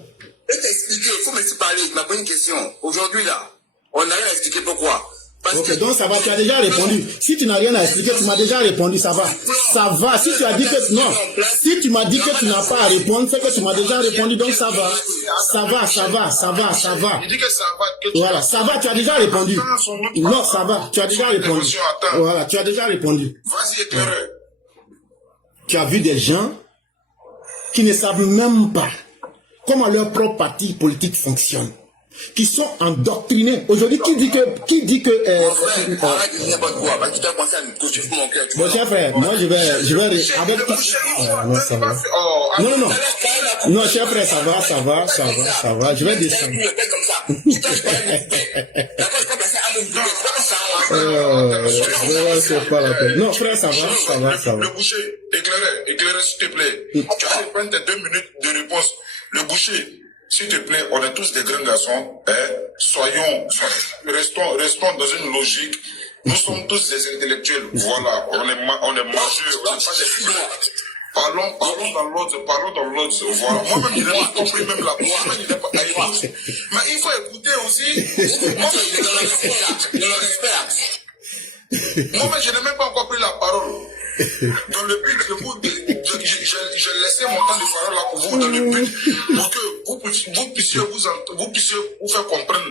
Je vais t'expliquer, il faut me laisser parler. Tu m'as posé une question. Aujourd'hui là, on n'a rien à expliquer pourquoi. Ok, donc ça va, tu as déjà répondu. Si tu n'as rien à expliquer, tu m'as déjà répondu, ça va. Ça va. Si tu as dit que non, si tu m'as dit que tu n'as pas à répondre, c'est que tu m'as déjà répondu, donc ça va. Ça va. Il dit que ça va. Voilà, ça va, tu as déjà répondu. Non, ça va, tu as déjà répondu. Voilà, tu as déjà répondu. Vas-y, éclairé. Tu as vu des gens qui ne savent même pas comment leur propre parti politique fonctionne, qui sont endoctrinés. Aujourd'hui, qui dit que arrête de n'importe quoi, parce que tu as pensé à me toucher mon cœur. Bon, cher frère, moi je vais avec non, ça va. Non, cher frère, ça va. Je vais descendre. C'est pas la peine. Non, frère, ça va. Le boucher, éclairé, s'il te plaît. Tu vas prendre tes 2 minutes de réponse. Le boucher, s'il te plaît, on est tous des grands garçons, hein? Restons dans une logique. Nous sommes tous des intellectuels. Voilà, on est majeurs, on n'est pas des filles. Parlons dans l'autre. Voilà. Moi-même, je n'ai pas compris même la voix. Mais il faut écouter aussi. Moi-même, je n'ai même pas encore pris la parole. Dans le but de vous, j'ai laissé mon temps de parole là pour vous, dans le but pour que vous puissiez vous faire comprendre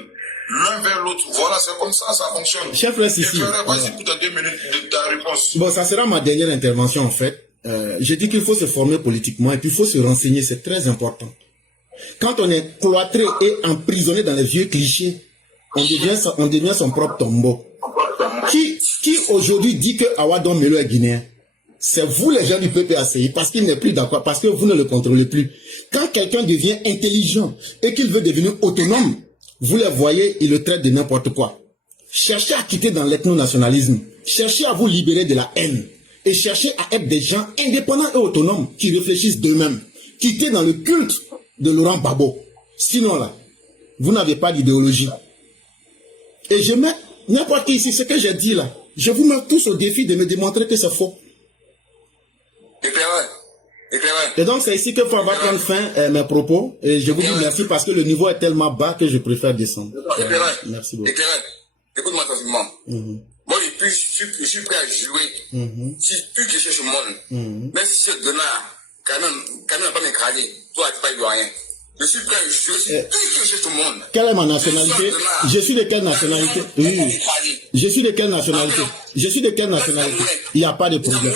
l'un vers l'autre. Voilà, c'est comme ça fonctionne. Chef frère Sissi. Vas-y pour ta 2 minutes de ta réponse. Bon, ça sera ma dernière intervention en fait. J'ai dit qu'il faut se former politiquement et puis il faut se renseigner, c'est très important. Quand on est cloîtré et emprisonné dans les vieux clichés, on devient son propre tombeau. Qui aujourd'hui dit que Awadon Melo est guinéen? C'est vous les gens du PPACI, parce qu'il n'est plus d'accord, parce que vous ne le contrôlez plus. Quand quelqu'un devient intelligent et qu'il veut devenir autonome, vous les voyez, il le traite de n'importe quoi. Cherchez à quitter dans l'ethno-nationalisme. Cherchez à vous libérer de la haine. Et cherchez à être des gens indépendants et autonomes qui réfléchissent d'eux-mêmes. Quittez dans le culte de Laurent Gbagbo. Sinon là, vous n'avez pas d'idéologie. Et je mets n'importe qui ici, ce que j'ai dit là, je vous mets tous au défi de me démontrer que c'est faux. Et donc c'est ici que faut avoir prendre fin mes propos. Et je vous dis merci parce que le niveau est tellement bas que je préfère descendre. Merci beaucoup. Écoute-moi attentivement. Moi, je suis prêt à jouer. Si plus que je cherche au monde, même si je donne quand même pas m'écraser, toi, tu ne pas rien. Je suis prêt à jouer, si plus que je cherche au monde. Quelle est ma nationalité? Je suis de quelle nationalité? Oui. Je suis de quelle nationalité? Je suis de quelle nationalité? Il n'y a pas de problème.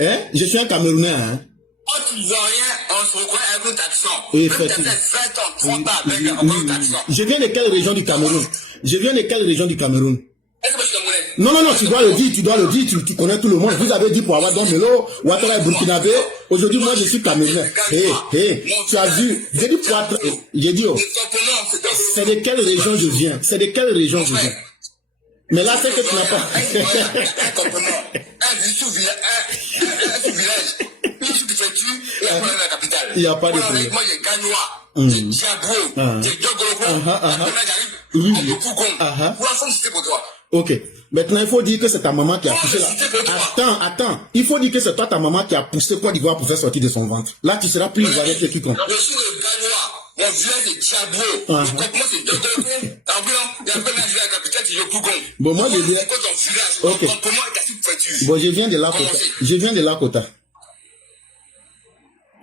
Hein? Je suis un Camerounais, hein? Quand tu ne vois rien, on se reconnaît avec notre accent. Oui, même tu as fait 20 ans, 30 ans avec notre accent. Je viens de quelle région du Cameroun? Je viens de quelle région du Cameroun? Est-ce que je suis Camerounais? Non, tu dois le dire, tu connais tout le monde. Vous avez dit pour avoir Don Melo, Ouattara est burkinabé. Aujourd'hui, moi, je suis Camerounais. Tu as vu, j'ai dit pour j'ai dit, oh, c'est de quelle région je viens? C'est de quelle région je viens? Mais là, c'est que tu n'as pas. Un sous-village. La capitale. Il n'y a pas de problème. Moi, j'ai Ganois, j'ai Diabro, j'ai Dogoloko. Maintenant, j'arrive à Yopougon. Pour l'enfant, c'était pour toi. Ok. Maintenant, il faut dire que c'est ta maman qui a poussé là. Attends. Il faut dire que c'est toi, ta maman, qui a poussé Côte d'Ivoire pour faire sortir de son ventre. Là, tu seras plus ivoirien que quiconque. Je suis le Ganois. Mon village, c'est Diabro. Mon campement, c'est Dogoloko. En blanc, il y a un peu de la capitale, c'est Yopougon. Bon, moi, je viens. Ok. Mon campement est assez pointu. Bon, je viens de Lakota. Je viens de Lakota.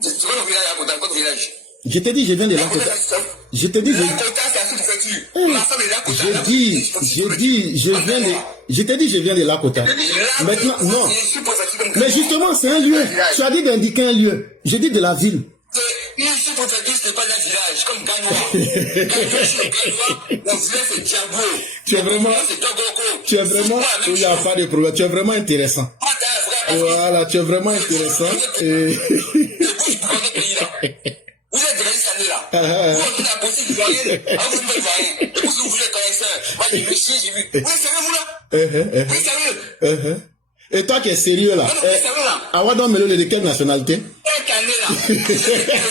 Tu vas au village à Lakota, quoi village? Je t'ai dit, je viens de Lakota. Je t'ai dit, je t'ai dit, je viens de Lakota. Maintenant, non. Mais justement, c'est un lieu. Tu as dit d'indiquer un lieu. J'ai dit de la ville. Ici, pour te dire, ce n'est pas un village, comme Ganois. Mon village, c'est Diablo. Tu es vraiment, il n'y a pas de problème. Tu es vraiment intéressant. Voilà, tu es vraiment intéressant. Et... Vous êtes réinstallé là. Vous avez la possible de rien. Vous ne voyez rien. Et vous êtes connaisseur. Moi, j'ai vu chier, j'ai vu. Vous êtes sérieux, vous là? Vous êtes sérieux? Et toi qui es sérieux là? Awadon Melo, de quelle nationalité? Un canet là. Le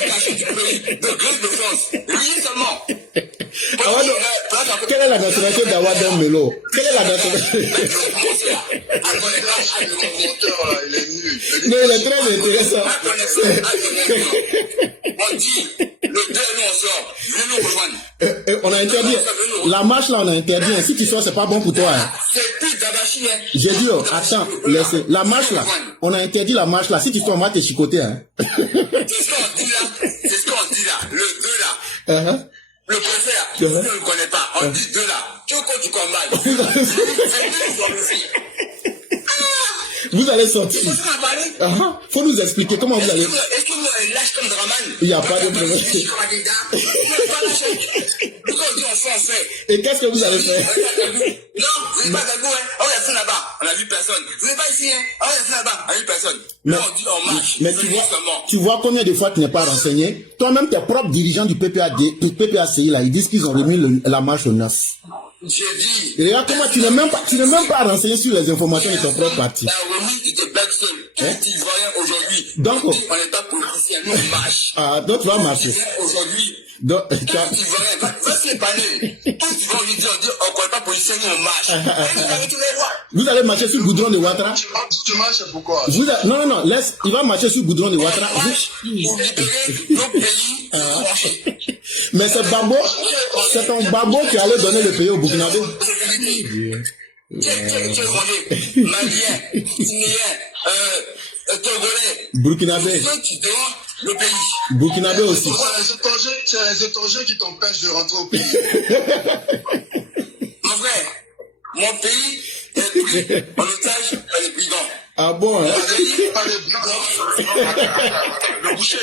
cachet du pays. De Grèce de France. Rien seulement. Quelle est la nationalité d'Awadon Melo? Quelle est la nationalité? Non, il est très intéressant. On dit, le 2, nous on sort. Venez nous rejoindre. On a interdit. La marche là, on a interdit. Si tu sors, c'est pas bon pour toi. Hein. C'est plus Dabachi. Hein. J'ai dit, oh, attends, laissez. La marche là, on a interdit la marche là. Si tu sors, on va te chicoter. Hein. C'est ce qu'on dit là. C'est ce qu'on dit là. Le 2 là. Le préfet là. Je ne le connais pas. On dit 2 là. Tu veux quoi du combat? Vous allez sortir. Faut nous expliquer comment vous allez. Est-ce que vous lâche comme Draman? Il n'y a pas de problème. Et qu'est-ce que vous allez faire? Non, vous n'êtes pas Gabou, hein? On l'a fait là-bas. On n'a vu personne. Vous n'êtes pas ici, hein? On l'a fait là-bas. On n'a vu personne. Mais, on dit on marche. Mais tu vois combien de fois tu n'es pas renseigné? Toi-même, tes propres dirigeants du PPACI, là, ils disent qu'ils ont remis la marche au 9. J'ai dit. Et regarde comment tu n'es même pas renseigné sur les informations de ton propre parti. La remise était blague seule. Tout Ivoirien aujourd'hui. Donc, on n'est pas politiciens, nous on marche. Ah, donc tu vas marcher. Aujourd'hui. Donc, tout Ivoirien, va-t-il les panels. Tout Ivoirien, on dit, on ne connaît pas politiciens, nous on marche. Vous allez marcher sur le goudron de Ouattara? Tu marches pourquoi? Non, laisse, il va marcher sur le goudron de Ouattara. Pour libérer nos pays. Mais c'est ton babo qui allait donner le pays au Burkinabé. Malien, Guinéen, Togolais. Burkinabé. Le pays. Burkinabé aussi. C'est les étrangers qui t'empêchent de rentrer au pays. Mon frère, mon pays est pris en otage par les brigands. Ah bon, hein? Le boucher,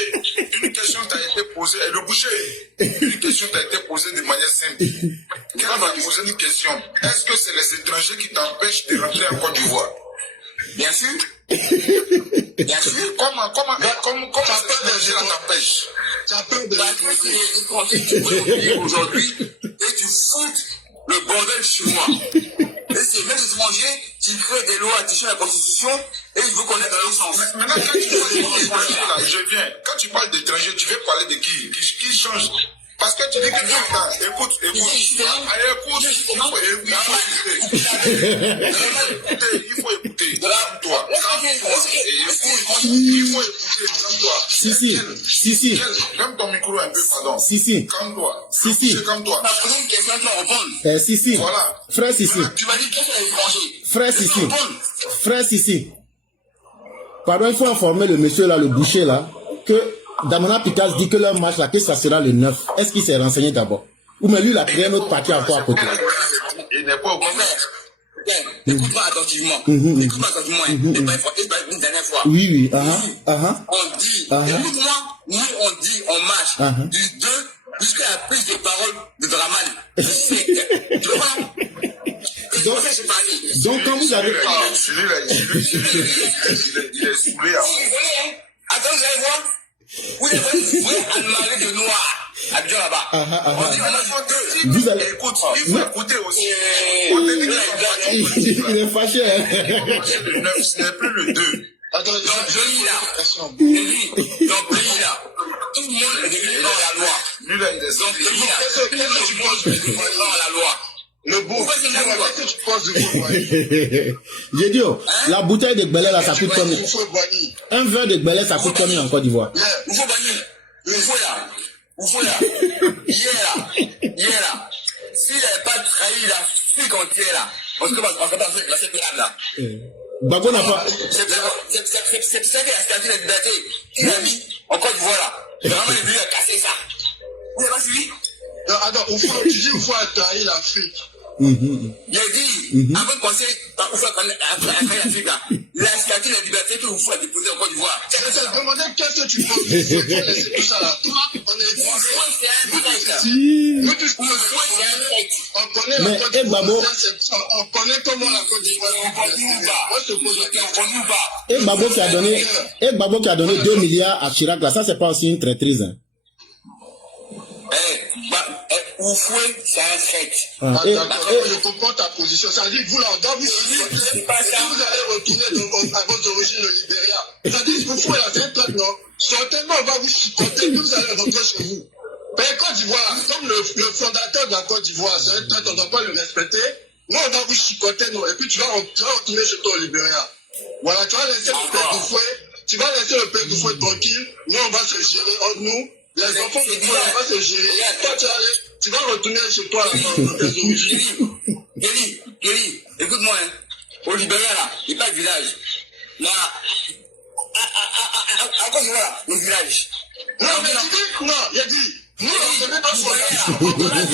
une question t'a été posée. Le boucher, une question t'a été posée de manière simple. Quand on a posé une question, est-ce que c'est les étrangers qui t'empêchent de rentrer en Côte d'Ivoire? Bien sûr. Bien sûr. Comment les étrangers t'empêchent? Ça peut de l'étranger qui peut venir aujourd'hui et tu foutes le bordel chez moi. Et c'est même étranger qui crée des lois, qui changent la constitution et il veut qu'on est dans l'autre sens. Maintenant, quand tu parles d'étranger, là, je viens. Quand tu parles d'étranger, tu veux parler de qui change? Parce que tu dis que écoute, il faut écouter. Calme-toi. Il faut écouter. Calme-toi. Si. Calme ton micro un peu, pardon. Si. Calme-toi. Si. Calme-toi. Ma première question, tu vas répondre. Si. Voilà. Frère Sissi. Tu m'as dit que c'est l'étranger. Frère Sissi. Pardon, il faut informer le monsieur là, le boucher là, que Damana Pitas dit que leur match là, que ça sera le 9. Est-ce qu'il s'est renseigné d'abord? Ou mais lui, il a créé un autre parti encore à côté. Il n'est pas au courant. Écoute-moi attentivement. Écoute-moi attentivement. Et pas une dernière fois. Oui. On dit, écoute-moi, nous on dit en marche du 2 jusqu'à la prise de parole de Draman. Je sais que. Tu vois? Donc quand vous avez... Il est saoulé. Attends, vous allez voir. Vous allez animaler de noir. Abidjan là-bas. On dit on a Vous allez... Écoute, il faut écouter aussi. Il est fâché. Ce n'est plus le 2. Attends, dans le pays là, tout le monde est devenu dans la loi. Dans le pays là, tout le monde est devenu dans la loi. Le beau, qu'est-ce que tu penses de Foufoy? J'ai dit, la bouteille de Gbelé là, ça coûte combien? Un verre de Gbelé, ça coûte combien en Côte d'Ivoire? Il faut bannir. Il faut là. Hier là. S'il n'avait pas trahi l'Afrique entière là, on serait pas la CPA là. Bago n'a pas... C'est ça qui a servi la liberté. Il a mis en Côte d'Ivoire là. Vraiment, il est venu à casser ça. Vous n'avez pas suivi? Non, attends, tu dis qu'il faut trahi l'Afrique. Il a dit, avant de penser à l'Afrique là, il a esclaté la liberté que vous faut déposer en Côte d'Ivoire. Je te demandais qu'est-ce que tu penses du foot, faut laisser tout ça là. Toi, on est on connaît la Côte d'Ivoire, on connaît comment la Côte d'Ivoire. Moi, je te pose la question. Et Gbagbo qui a donné 2 milliards à Chirac là, ça c'est pas aussi une traîtrise. Hein? Oufoué, c'est un fait. Je comprends ta position. Ça dit que vous, là, dans vous, vous allez retourner à vos origines au Libéria. Ça dit que Oufoué, là, c'est un truc, non? Certainement, on va vous chicoter, vous allez rentrer chez vous. Mais Côte d'Ivoire, comme le fondateur de la Côte d'Ivoire, c'est un traître, on ne doit pas le respecter. Nous, on va vous chicoter, non? Et puis, tu vas retourner chez toi au Libéria. Voilà, tu vas laisser le pays d'Oufoué. Tu vas laisser le pays d'Oufoué tranquille. Nous, on va se gérer entre nous. Les enfants de Oufoué, on va se gérer. Toi, tu vas retourner chez toi dans tes origines. Kelly, écoute-moi, hein. Au Libéria, là, il n'y a pas de village. Là, à quoi là, le village? Non, mais tu dis, non, il a dit, nous, on connaît notre fondement. On connaît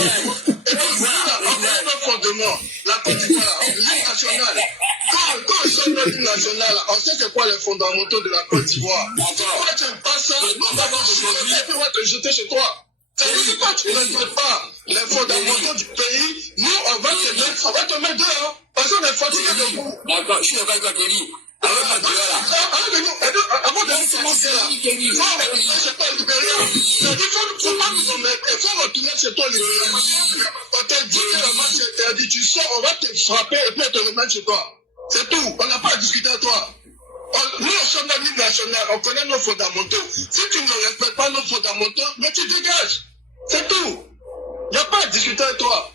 notre fondement. La Côte d'Ivoire, l'hymne national. Quand on sort notre hymne national, on sait c'est quoi les fondamentaux de la Côte d'Ivoire. Quand tu n'aimes pas ça, nous, on va te te jeter chez toi. Ça veut dire quoi, tu ne respectes pas les fondamentaux du pays, nous, on va te mettre dehors. Parce qu'on est fatigué de vous. Je suis d'accord avec toi, Kelly. Avant de nous commencer là, il faut retourner chez toi, Libéria. Il ne faut pas nous emmerder, il faut retourner chez toi, Libéria. On t'a dit que le match est interdit, tu sors, on va te frapper et puis te remettre chez toi. C'est tout, on n'a pas à discuter à toi. Nous, on sommes dans l'hymne national, on connaît nos fondamentaux. Si tu ne respectes pas nos fondamentaux, mais tu dégages. C'est tout. Il n'y a pas à discuter avec toi.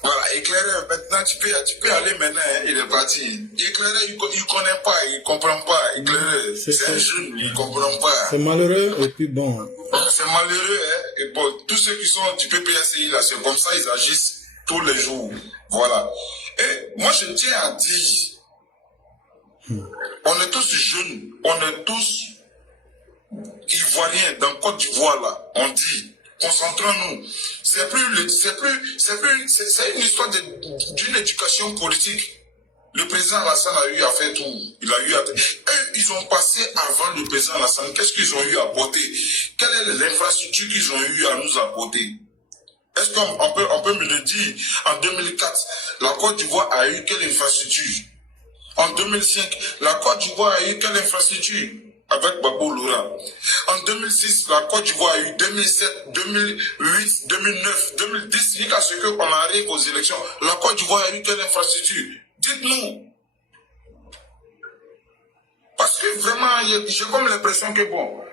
Voilà, éclaireur, maintenant tu peux aller maintenant, hein, il est parti. Éclaireur, il ne connaît pas, il ne comprend pas. Éclaireur, c'est un jeune, il ne comprend pas. C'est malheureux et puis bon. C'est malheureux, hein. Et bon, tous ceux qui sont du PPACI là, c'est comme ça, ils agissent tous les jours. Voilà. Et moi, je tiens à dire, on est tous jeunes, on est tous ivoiriens dans Côte d'Ivoire là. On dit, Concentrons-nous. C'est une histoire d'une éducation politique. Le président Alassane a eu à faire tout. Eux, ils ont passé avant le président Alassane. Qu'est-ce qu'ils ont eu à apporter? Quelle est l'infrastructure qu'ils ont eu à nous apporter? Est-ce qu'on peut me le dire? En 2004, la Côte d'Ivoire a eu quelle infrastructure? En 2005, la Côte d'Ivoire a eu quelle infrastructure? Avec Babo Loura. En 2006, la Côte d'Ivoire a eu 2007, 2008, 2009, 2010, jusqu'à ce qu'on arrive aux élections. La Côte d'Ivoire a eu quelle infrastructure? Dites-nous. Parce que vraiment, j'ai comme l'impression que bon,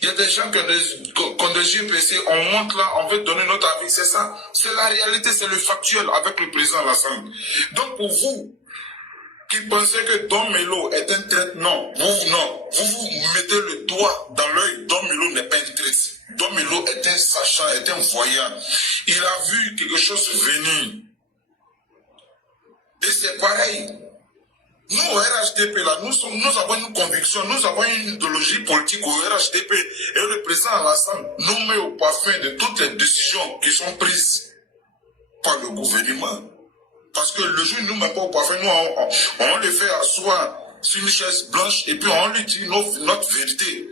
il y a des gens qui ont des yeux pressés, on monte là, on veut donner notre avis, c'est ça. C'est la réalité, c'est le factuel avec le président Alassane. Donc pour vous, qui pensez que Don Melo est un traître, non, vous mettez le doigt dans l'œil, Don Melo n'est pas un traître. Don Melo est un sachant, est un voyant. Il a vu quelque chose venir. Et c'est pareil. Nous, au RHDP, là, nous avons une conviction, nous avons une idéologie politique au RHDP. Et le président Alassane nous met au parfum de toutes les décisions qui sont prises par le gouvernement. Parce que le juge ne nous met pas au parfum, nous, on le fait asseoir sur une chaise blanche et puis on lui dit notre vérité.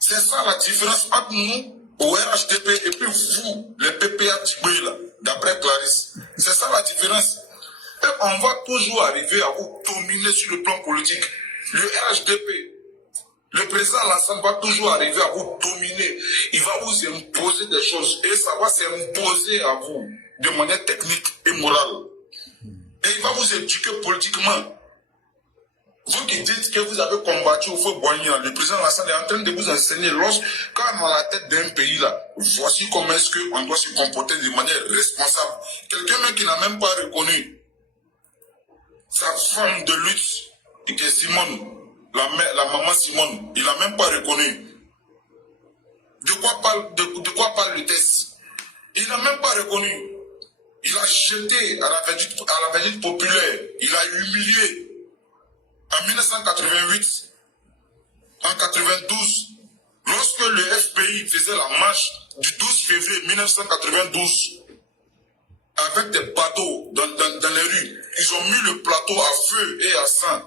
C'est ça la différence entre nous, au RHDP, et puis vous, les PPA Tibé, là, d'après Clarisse. C'est ça la différence. Et on va toujours arriver à vous dominer sur le plan politique. Le RHDP, le président Alassane va toujours arriver à vous dominer. Il va vous imposer des choses et ça va s'imposer à vous de manière technique et morale. Et il va vous éduquer politiquement. Vous qui dites que vous avez combattu au feu Boigny, le président Alassane est en train de vous enseigner quand on est à la tête d'un pays là, voici comment est-ce qu'on doit se comporter de manière responsable. Quelqu'un qui n'a même pas reconnu sa femme de lutte, qui est Simone, la maman Simone, il n'a même pas reconnu. De quoi parle le test? Il n'a même pas reconnu. Il a jeté à la verdicte populaire. Il a humilié. En 1988, en 92, lorsque le FPI faisait la marche du 12 février 1992, avec des bateaux dans les rues, ils ont mis le plateau à feu et à sang.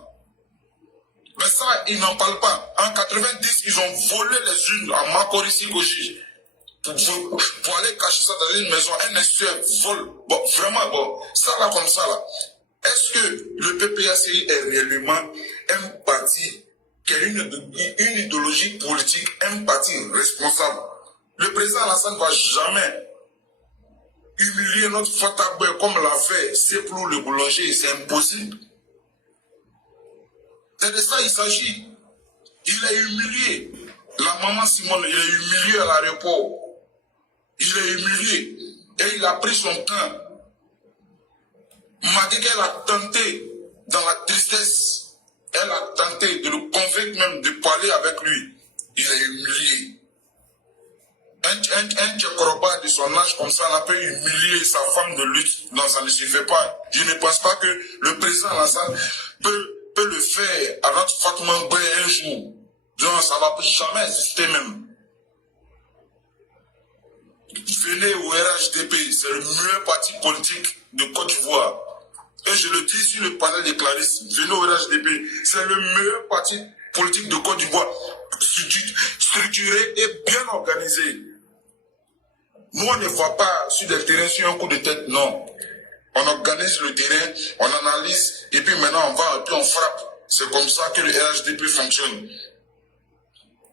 Mais ça, ils n'en parlent pas. En 90, ils ont volé les urnes à Makorissi-Goji pour aller cacher ça dans une maison. Un estuaire vole. Bon, vraiment, bon, ça là comme ça là. Est-ce que le PPACI est réellement un parti qui a une idéologie politique, un parti responsable? Le président Alassane ne va jamais humilier notre Fataboué comme l'a fait Seplou le boulanger, c'est impossible. C'est de ça il s'agit. Il est humilié. La maman Simone, il est humilié à l'aéroport. Il est humilié. Et il a pris son temps. M'a dit qu'elle a tenté, dans la tristesse, elle a tenté de le convaincre même de parler avec lui. Il est humilié. Un Tchekoroba de son âge comme ça, n'a pas humilié sa femme de lutte. Non, ça ne se fait pas. Je ne pense pas que le président Alassane peut le faire à notre Fatma Mbaye un jour. Non, ça ne va jamais exister même. Venez au RHDP, c'est le meilleur parti politique de Côte d'Ivoire. Et je le dis sur le panel de Clarisse, venez au RHDP, c'est le meilleur parti politique de Côte d'Ivoire, structuré et bien organisé. Nous, on ne va pas sur des terrains sur un coup de tête, non. On organise le terrain, on analyse, et puis maintenant on va, et puis on frappe. C'est comme ça que le RHDP fonctionne.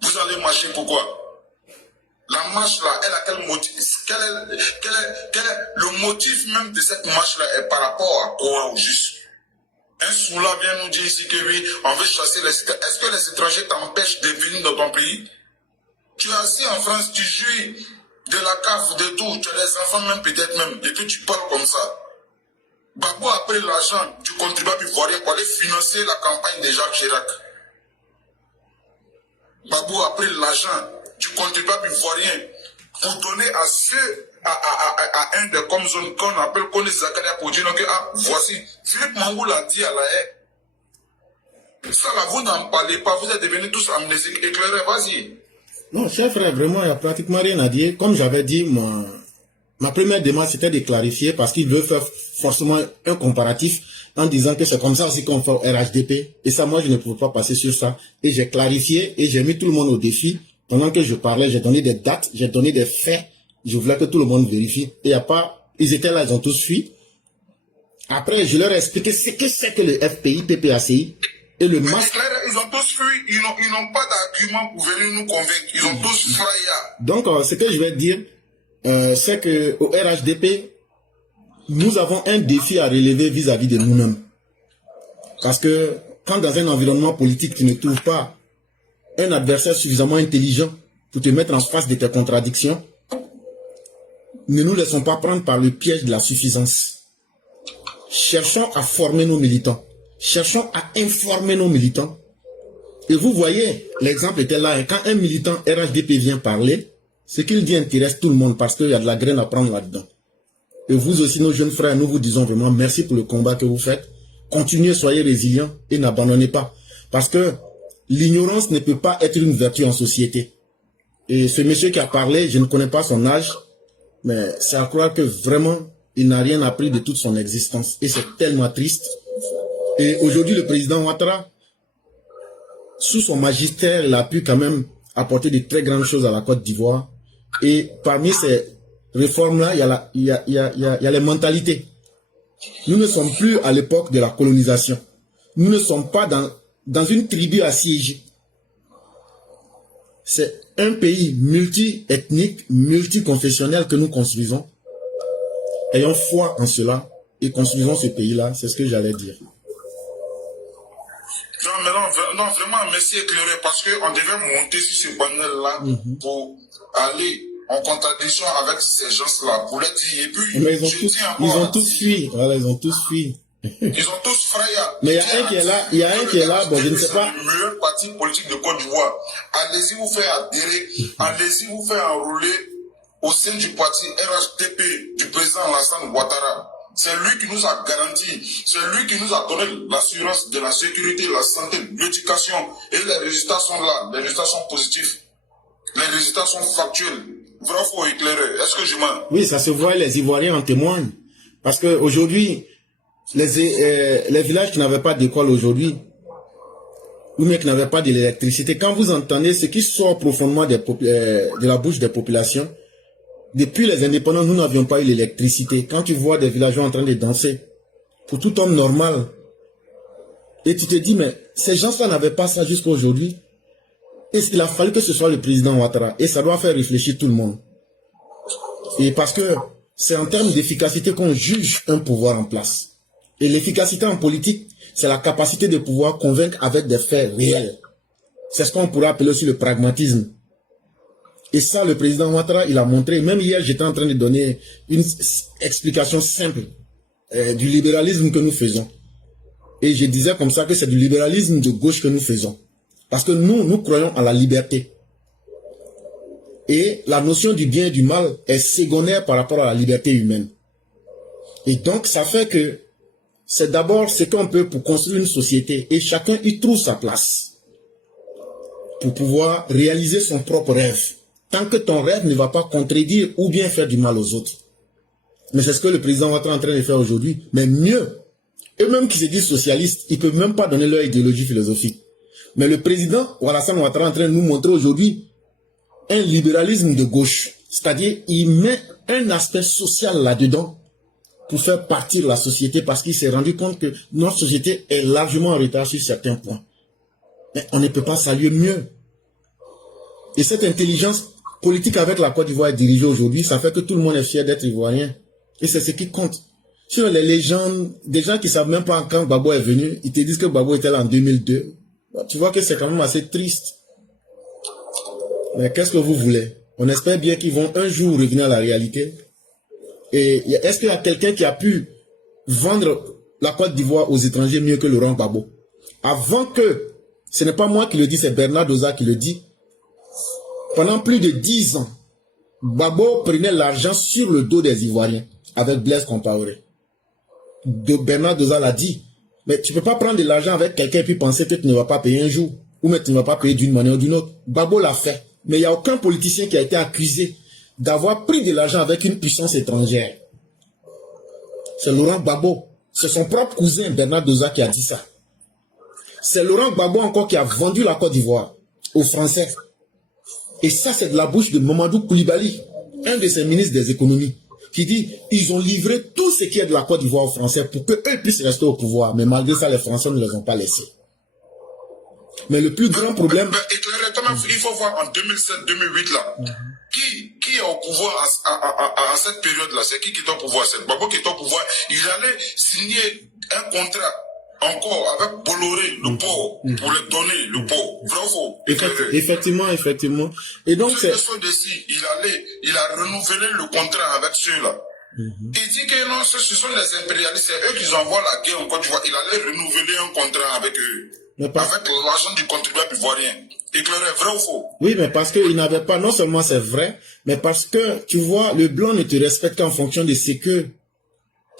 Vous allez marcher pourquoi? La marche là, elle a quel motif? Quel est le motif même de cette marche là est par rapport à quoi au juste? Un soula vient nous dire ici que oui, on veut chasser les étrangers. Est-ce que les étrangers t'empêchent de venir dans ton pays? Tu es assis en France, tu jouis de la CAF, de tout, tu as des enfants même peut-être même, et puis tu parles comme ça. Gbagbo a pris l'argent du contribuable ivoirien pour aller financer la campagne de Jacques Chirac. Gbagbo a pris l'argent du contribuable ivoirien pour donner à ceux, à un des comme zone qu'on appelle Kone Zakaria pour dire que voici, Philippe Mangou l'a dit à la haie. Ça là, vous n'en parlez pas, vous êtes devenus tous amnésiques, éclairés, vas-y. Non, cher frère, vraiment, il n'y a pratiquement rien à dire. Comme j'avais dit, ma première démarche, c'était de clarifier parce qu'il veut faire forcément un comparatif en disant que c'est comme ça aussi qu'on fait au RHDP. Et ça, moi, je ne pouvais pas passer sur ça. Et j'ai clarifié et j'ai mis tout le monde au défi. Pendant que je parlais, j'ai donné des dates, j'ai donné des faits. Je voulais que tout le monde vérifie. Et il n'y a pas, ils étaient là, ils ont tous fui. Après, je leur ai expliqué ce que c'est que le FPI, PPACI et le Mais masque. ils ont tous fui, ils n'ont pas d'argument pour venir nous convaincre. Ils ont tous fraya. Donc, ce que je vais dire, c'est que au RHDP, nous avons un défi à relever vis-à-vis de nous-mêmes. Parce que quand dans un environnement politique, tu ne trouves pas un adversaire suffisamment intelligent pour te mettre en face de tes contradictions, ne nous laissons pas prendre par le piège de la suffisance. Cherchons à former nos militants. Cherchons à informer nos militants. Et vous voyez, l'exemple était là. Et quand un militant RHDP vient parler, ce qu'il dit intéresse tout le monde parce qu'il y a de la graine à prendre là-dedans. Et vous aussi, nos jeunes frères, nous vous disons vraiment merci pour le combat que vous faites. Continuez, soyez résilients et n'abandonnez pas. Parce que l'ignorance ne peut pas être une vertu en société. Et ce monsieur qui a parlé, je ne connais pas son âge, mais c'est à croire que vraiment, il n'a rien appris de toute son existence. Et c'est tellement triste. Et aujourd'hui, le président Ouattara, sous son magistère, il a pu quand même apporter de très grandes choses à la Côte d'Ivoire. Et parmi ces réformes-là, il y a les mentalités. Nous ne sommes plus à l'époque de la colonisation. Nous ne sommes pas dans une tribu assiégée. C'est un pays multi-ethnique, multi-confessionnel que nous construisons. Ayons foi en cela et construisons ce pays-là. C'est ce que j'allais dire. Non, vraiment, merci éclairé, parce qu'on devait monter sur ce panel-là pour aller en contradiction avec ces gens-là, pour les dire. Et puis, mais ils ont tous fui. Voilà, ils ont tous fui. Ils ont tous frayé. Mais il y a un qui est là, il y a un qui est là, bon, je ne sais pas. Le meilleur parti politique de Côte d'Ivoire. Allez-y vous faire adhérer, allez-y vous faire enrôler au sein du parti RHDP du président Alassane Ouattara. C'est lui qui nous a garanti, c'est lui qui nous a donné l'assurance de la sécurité, la santé, l'éducation. Et les résultats sont là, les résultats sont positifs. Les résultats sont factuels. Vrai, faut éclairer. Est-ce que je mens? Oui, ça se voit, les Ivoiriens en témoignent. Parce qu'aujourd'hui, les villages qui n'avaient pas d'école aujourd'hui, ou même qui n'avaient pas de l'électricité, quand vous entendez ce qui sort profondément de la bouche des populations, depuis les indépendants, nous n'avions pas eu l'électricité. Quand tu vois des villageois en train de danser, pour tout homme normal, et tu te dis, mais ces gens-là n'avaient pas ça jusqu'à aujourd'hui. Et il a fallu que ce soit le président Ouattara. Et ça doit faire réfléchir tout le monde. Et parce que c'est en termes d'efficacité qu'on juge un pouvoir en place. Et l'efficacité en politique, c'est la capacité de pouvoir convaincre avec des faits réels. C'est ce qu'on pourrait appeler aussi le pragmatisme. Et ça, le président Ouattara, il a montré. Même hier, j'étais en train de donner une explication simple du libéralisme que nous faisons. Et je disais comme ça que c'est du libéralisme de gauche que nous faisons. Parce que nous croyons à la liberté. Et la notion du bien et du mal est secondaire par rapport à la liberté humaine. Et donc, ça fait que c'est d'abord ce qu'on peut pour construire une société. Et chacun y trouve sa place. Pour pouvoir réaliser son propre rêve. Tant que ton rêve ne va pas contredire ou bien faire du mal aux autres. Mais c'est ce que le président Ouattara est en train de faire aujourd'hui. Mais mieux, eux-mêmes qui se disent socialistes, ils ne peuvent même pas donner leur idéologie philosophique. Mais le président Alassane Ouattara est en train de nous montrer aujourd'hui un libéralisme de gauche. C'est-à-dire, il met un aspect social là-dedans pour faire partir la société parce qu'il s'est rendu compte que notre société est largement en retard sur certains points. Mais on ne peut pas saluer mieux. Et cette intelligence politique avec la Côte d'Ivoire est dirigée aujourd'hui, ça fait que tout le monde est fier d'être ivoirien. Et c'est ce qui compte. Sur les légendes, des gens qui ne savent même pas quand Gbagbo est venu, ils te disent que Gbagbo était là en 2002. Tu vois que c'est quand même assez triste. Mais qu'est-ce que vous voulez? On espère bien qu'ils vont un jour revenir à la réalité. Et est-ce qu'il y a quelqu'un qui a pu vendre la Côte d'Ivoire aux étrangers mieux que Laurent Gbagbo? Avant que, ce n'est pas moi qui le dis, c'est Bernard Doza qui le dit. Pendant plus de 10 ans, Gbagbo prenait l'argent sur le dos des Ivoiriens avec Blaise Compaoré. Bernard Doza l'a dit. Mais tu ne peux pas prendre de l'argent avec quelqu'un et puis penser que tu ne vas pas payer un jour. Ou même tu ne vas pas payer d'une manière ou d'une autre. Gbagbo l'a fait. Mais il n'y a aucun politicien qui a été accusé d'avoir pris de l'argent avec une puissance étrangère. C'est Laurent Gbagbo. C'est son propre cousin Bernard Doza qui a dit ça. C'est Laurent Gbagbo encore qui a vendu la Côte d'Ivoire aux Français. Et ça, c'est de la bouche de Mamadou Koulibaly, un de ses ministres des économies, qui dit ils ont livré tout ce qui est de la Côte d'Ivoire aux Français pour qu'eux puissent rester au pouvoir. Mais malgré ça, les Français ne les ont pas laissés. Mais le plus grand problème... Il faut voir en 2007-2008 là, qui est au pouvoir à cette période-là? C'est qui est au pouvoir? C'est Gbagbo qui est au pouvoir. Il allait signer un contrat encore avec Bolloré, le port, pour les donner, le port. Vrai ou faux? Effectivement. Et donc c'est... Il a renouvelé le contrat avec ceux-là. Il dit que non, ce sont les impérialistes, c'est eux qui envoient la guerre en Côte d'Ivoire. Il allait renouveler un contrat avec eux. Avec l'argent du contribuable ivoirien. Éclairé, vrai ou faux? Oui, mais parce qu'il n'avait pas, non seulement c'est vrai, mais parce que, tu vois, le blanc ne te respecte qu'en fonction de ce que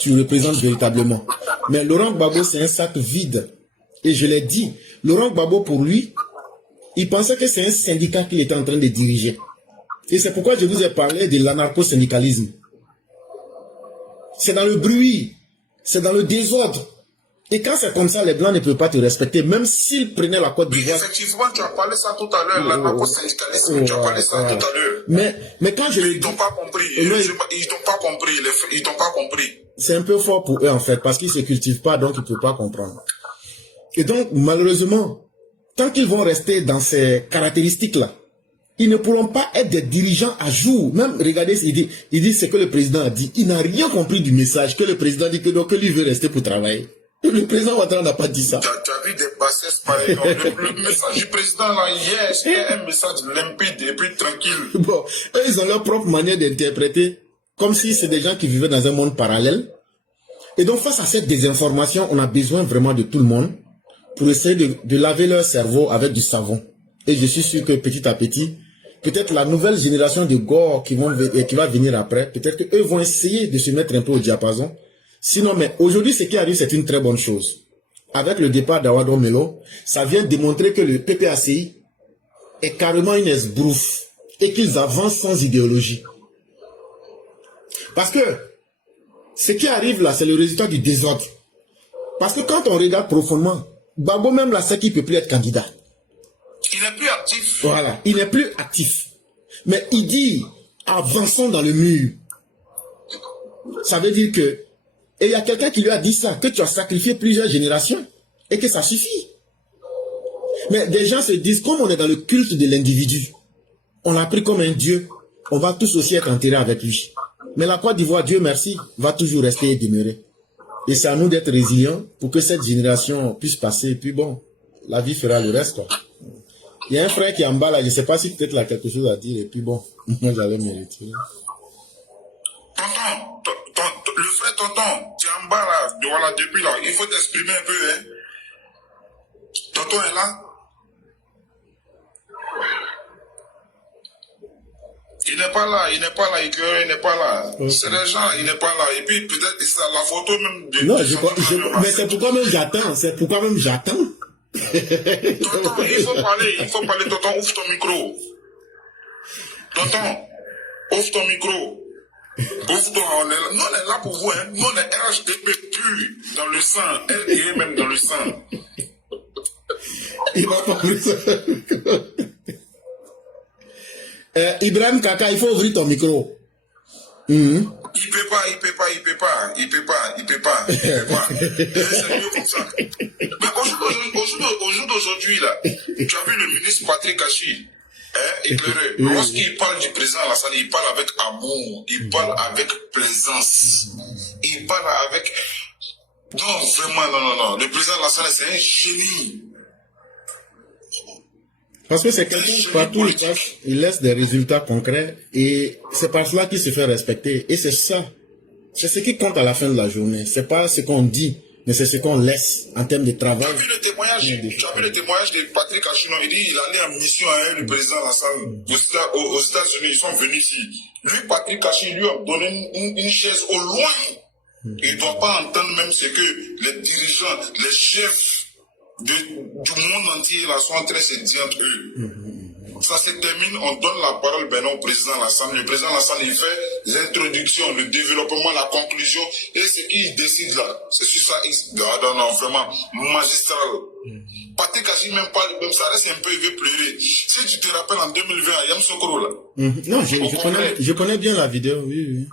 tu représentes véritablement. Mais Laurent Gbagbo, c'est un sac vide. Et je l'ai dit, Laurent Gbagbo, pour lui, il pensait que c'est un syndicat qu'il était en train de diriger. Et c'est pourquoi je vous ai parlé de l'anarcho-syndicalisme. C'est dans le bruit, c'est dans le désordre. Et quand c'est comme ça, les Blancs ne peuvent pas te respecter, même s'ils prenaient la Côte d'Ivoire. Effectivement, tu as parlé ça tout à l'heure, l'anarcho-syndicalisme, tu as parlé ça tout à l'heure. Mais quand je le dis... Ils t'ont pas compris, ils t'ont pas compris. C'est un peu fort pour eux, en fait, parce qu'ils ne se cultivent pas, donc ils ne peuvent pas comprendre. Et donc, malheureusement, tant qu'ils vont rester dans ces caractéristiques-là, ils ne pourront pas être des dirigeants à jour. Même, regardez, il dit ce que le président a dit. Il n'a rien compris du message que le président dit que lui veut rester pour travailler. Le président Ouattara n'a pas dit ça. Tu as vu des bassesses pareilles. Le message du président là, hier, c'était un message limpide et puis tranquille. Bon, eux, ils ont leur propre manière d'interpréter, comme si c'est des gens qui vivaient dans un monde parallèle. Et donc, face à cette désinformation, on a besoin vraiment de tout le monde pour essayer de laver leur cerveau avec du savon. Et je suis sûr que petit à petit, peut-être la nouvelle génération de Gore qui va venir après, peut-être qu'eux vont essayer de se mettre un peu au diapason. Sinon, mais aujourd'hui, ce qui arrive, c'est une très bonne chose. Avec le départ d'Awado Melo, ça vient démontrer que le PPACI est carrément une esbrouffe et qu'ils avancent sans idéologie. Parce que ce qui arrive là, c'est le résultat du désordre. Parce que quand on regarde profondément, Gbagbo même là, c'est qu'il ne peut plus être candidat. Il n'est plus actif. Voilà, il n'est plus actif. Mais il dit, avançons dans le mur. Ça veut dire que, et il y a quelqu'un qui lui a dit ça, que tu as sacrifié plusieurs générations et que ça suffit. Mais des gens se disent, comme on est dans le culte de l'individu, on l'a pris comme un dieu, on va tous aussi être enterrés avec lui. Mais la Côte d'Ivoire, Dieu merci, va toujours rester et demeurer. Et c'est à nous d'être résilients pour que cette génération puisse passer. Et puis bon, la vie fera le reste, quoi. Il y a un frère qui est en bas là, je ne sais pas si peut-être il a quelque chose à dire, et puis bon, moi j'allais me retirer. Tonton, le frère Tonton, tu es en bas là, voilà, depuis là, il faut t'exprimer un peu, hein. Tonton est là? Il n'est pas là, il n'est pas là. Okay. C'est des gens, il n'est pas là. Et puis peut-être c'est la photo même de... Non, mais c'est pourquoi même j'attends, Tonton, il faut parler, Tonton, ouvre ton micro. Tonton, ouvre ton micro. Ouvre-toi, nous on est là pour vous, hein. Nous on est RHDP plus dans le sang, RDE même dans le sang. Il va pas ouvrir ça. Ibrahim Kaka, il faut ouvrir ton micro. Il peut pas. C'est mieux comme ça. Mais au jour d'aujourd'hui, là, tu as vu le ministre Patrick Achi, éclairé. Lorsqu'il parle du président Alassane, il parle avec amour, il parle avec plaisance, il parle avec... Non, vraiment, non. Le président Alassane, c'est un génie. Parce que c'est quelqu'un qui partout il passe, il laisse des résultats concrets et c'est par cela qu'il se fait respecter. Et c'est ça. C'est ce qui compte à la fin de la journée. C'est pas ce qu'on dit, mais c'est ce qu'on laisse en termes de travail. Tu as vu le témoignage de Patrick Achinon, il dit il allait en mission à le président Alassane aux États-Unis, ils sont venus ici. Lui, Patrick Achinon, lui a donné une chaise au loin. Il ne doit pas entendre même ce que les dirigeants, les chefs du monde entier là sont en train de se dire entre eux. Ça se termine, on donne la parole maintenant au président Lassane. Le président Lassane, il fait l'introduction, le développement, la conclusion. Et ce qu'il décide là, c'est sur ça, non, vraiment magistral. Patrick Kachi même pas, même ça reste un peu, il veut pleurer. Si tu te rappelles en 2020, à Yam Sokoro là. Non, je connais bien la vidéo, oui.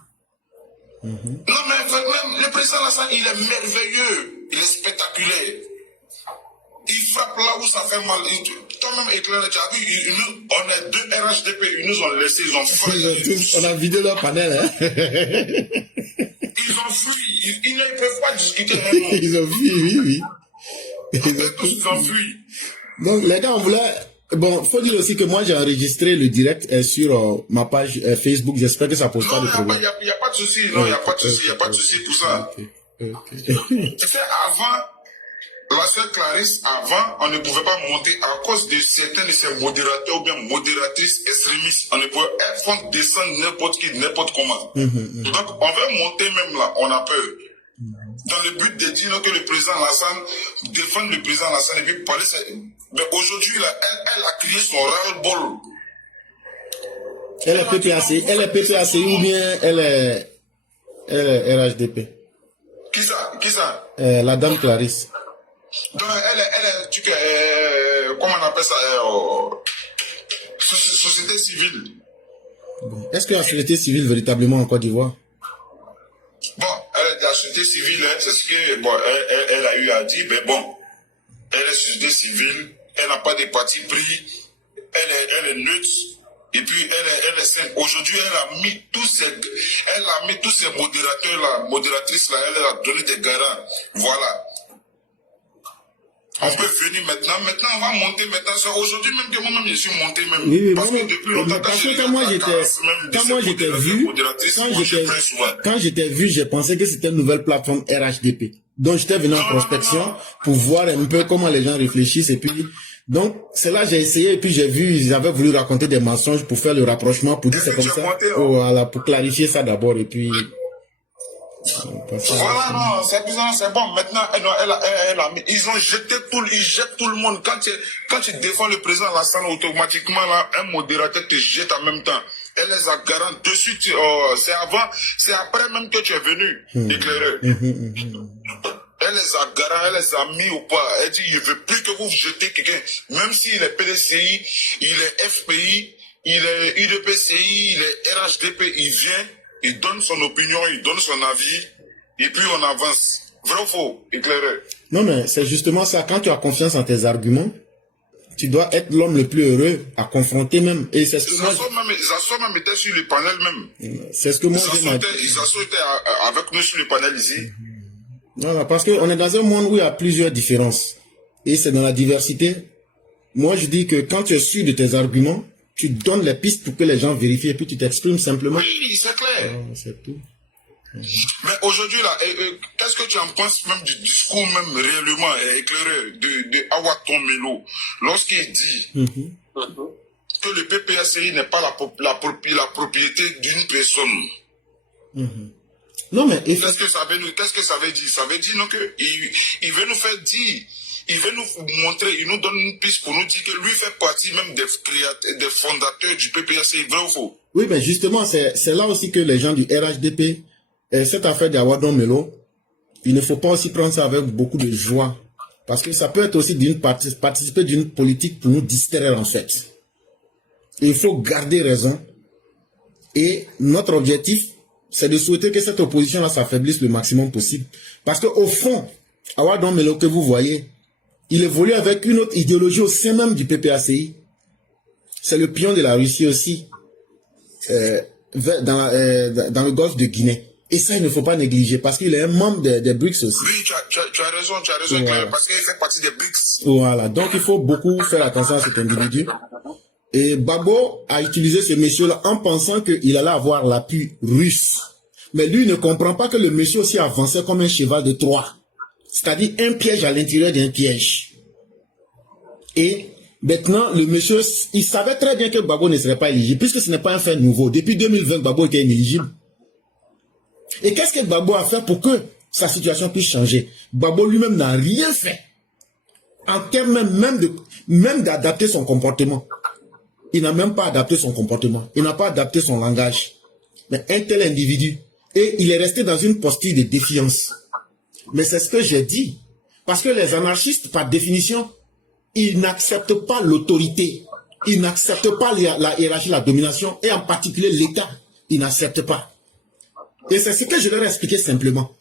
Non, mais même le président Lassane, il est merveilleux, il est spectaculaire. Il frappe là où ça fait mal. Toi-même, éclairé, tu as vu, on est 2 RHDP, ils nous ont laissé, ils ont fui. On a vidé leur panel, hein. Ils ont fui, ils ne peuvent pas discuter même. Ils ont fui, oui. Ils ont fui. Donc, les gars, on voulait... Bon, faut dire aussi que moi, j'ai enregistré le direct sur ma page Facebook. J'espère que ça pose pas de problème. Non, il n'y a pas de souci. Non, il n'y a pas de souci. Il n'y a pas de souci pour ça. C'est avant... La sœur Clarisse, avant, on ne pouvait pas monter à cause de certains de ces modérateurs ou bien modératrices extrémistes. On ne pouvait pas descendre n'importe qui, n'importe comment. Donc, on veut monter même là, on a peur. Dans le but de dire que le président Lassane, défendre le président Lassane et puis parler. Mais aujourd'hui, là, elle a crié son ras-le-bol. Elle est PPACI ou bien elle est RHDP? Qui ça? La dame Clarisse. Donc, elle est, comment on appelle ça, société civile. Bon. Est-ce que la société civile véritablement en Côte d'Ivoire? Bon, elle est de la société civile, hein, c'est ce que, bon, elle a eu à dire, mais bon, elle est société civile, elle n'a pas de parti pris, elle est neutre, et puis elle est simple. Aujourd'hui, elle a mis tous ces modérateurs là, modératrices là, elle a donné des garants. Voilà. On peut venir maintenant on va monter maintenant. Aujourd'hui même que moi-même je suis monté même. Oui, parce que depuis longtemps, quand j'étais vu, j'ai pensé que c'était une nouvelle plateforme RHDP. Donc j'étais venu en prospection pour voir un peu comment les gens réfléchissent et puis donc c'est là j'ai essayé et puis j'ai vu ils avaient voulu raconter des mensonges pour faire le rapprochement pour dire c'est comme ça. Voilà, pour clarifier ça d'abord et puis voilà, non, c'est bizarre, c'est bon. Maintenant, ils ont jeté ils jettent tout le monde. Quand tu défends le président Lassane, automatiquement, là, un modérateur te jette en même temps. Elle les a garantis de suite. C'est après même que tu es venu, éclaireur. Elle les a garantis, elle les a mis au pas. Elle dit, il ne veut plus que vous jetez quelqu'un. Même s'il est PDCI, il est FPI, il est UDPCI, il est RHDP, il vient. Il donne son opinion, il donne son avis, et puis on avance. Vrai ou faux, éclairé? Non, mais c'est justement ça. Quand tu as confiance en tes arguments, tu dois être l'homme le plus heureux à confronter même. Et c'est ce que Ils assoient même été sur le panel même. C'est ce que moi ils assoient été avec nous sur le panel ici. Non, parce qu'on est dans un monde où il y a plusieurs différences. Et c'est dans la diversité. Moi, je dis que quand tu es sûr de tes arguments, tu donnes les pistes pour que les gens vérifient et puis tu t'exprimes simplement. Oui, c'est clair. C'est tout. Mais aujourd'hui, là, qu'est-ce que tu en penses même du discours même réellement éclairé de Awaton Melo lorsqu'il dit que le PPACI n'est pas la propriété d'une personne? Non, mais... Qu'est-ce que ça veut dire? Ça veut dire non, que il veut nous faire dire. Il veut nous montrer, il nous donne une piste pour nous dire que lui fait partie même des fondateurs du PPACI, vrai ou faux? Oui, mais justement, c'est là aussi que les gens du RHDP, cette affaire d'Awadon Melo, il ne faut pas aussi prendre ça avec beaucoup de joie. Parce que ça peut être aussi participer d'une politique pour nous distraire en fait. Il faut garder raison. Et notre objectif, c'est de souhaiter que cette opposition-là s'affaiblisse le maximum possible. Parce qu'au fond, Awadon Melo que vous voyez, il évolue avec une autre idéologie au sein même du PPACI. C'est le pion de la Russie aussi, dans le golfe de Guinée. Et ça, il ne faut pas négliger, parce qu'il est un membre des BRICS aussi. Oui, tu as raison, voilà. Parce qu'il fait partie des BRICS. Voilà, donc il faut beaucoup faire attention à cet individu. Et Gbagbo a utilisé ce monsieur-là en pensant qu'il allait avoir l'appui russe. Mais lui, il ne comprend pas que le monsieur aussi avançait comme un cheval de Troie. C'est-à-dire un piège à l'intérieur d'un piège. Et maintenant, le monsieur, il savait très bien que Gbagbo ne serait pas éligible, puisque ce n'est pas un fait nouveau. Depuis 2020, Gbagbo était inéligible. Et qu'est-ce que Gbagbo a fait pour que sa situation puisse changer? Gbagbo lui-même n'a rien fait. En termes même d'adapter son comportement. Il n'a même pas adapté son comportement. Il n'a pas adapté son langage. Mais un tel individu, et il est resté dans une posture de défiance. Mais c'est ce que j'ai dit. Parce que les anarchistes, par définition, ils n'acceptent pas l'autorité. Ils n'acceptent pas la hiérarchie, la domination, et en particulier l'État. Ils n'acceptent pas. Et c'est ce que je leur ai expliqué simplement.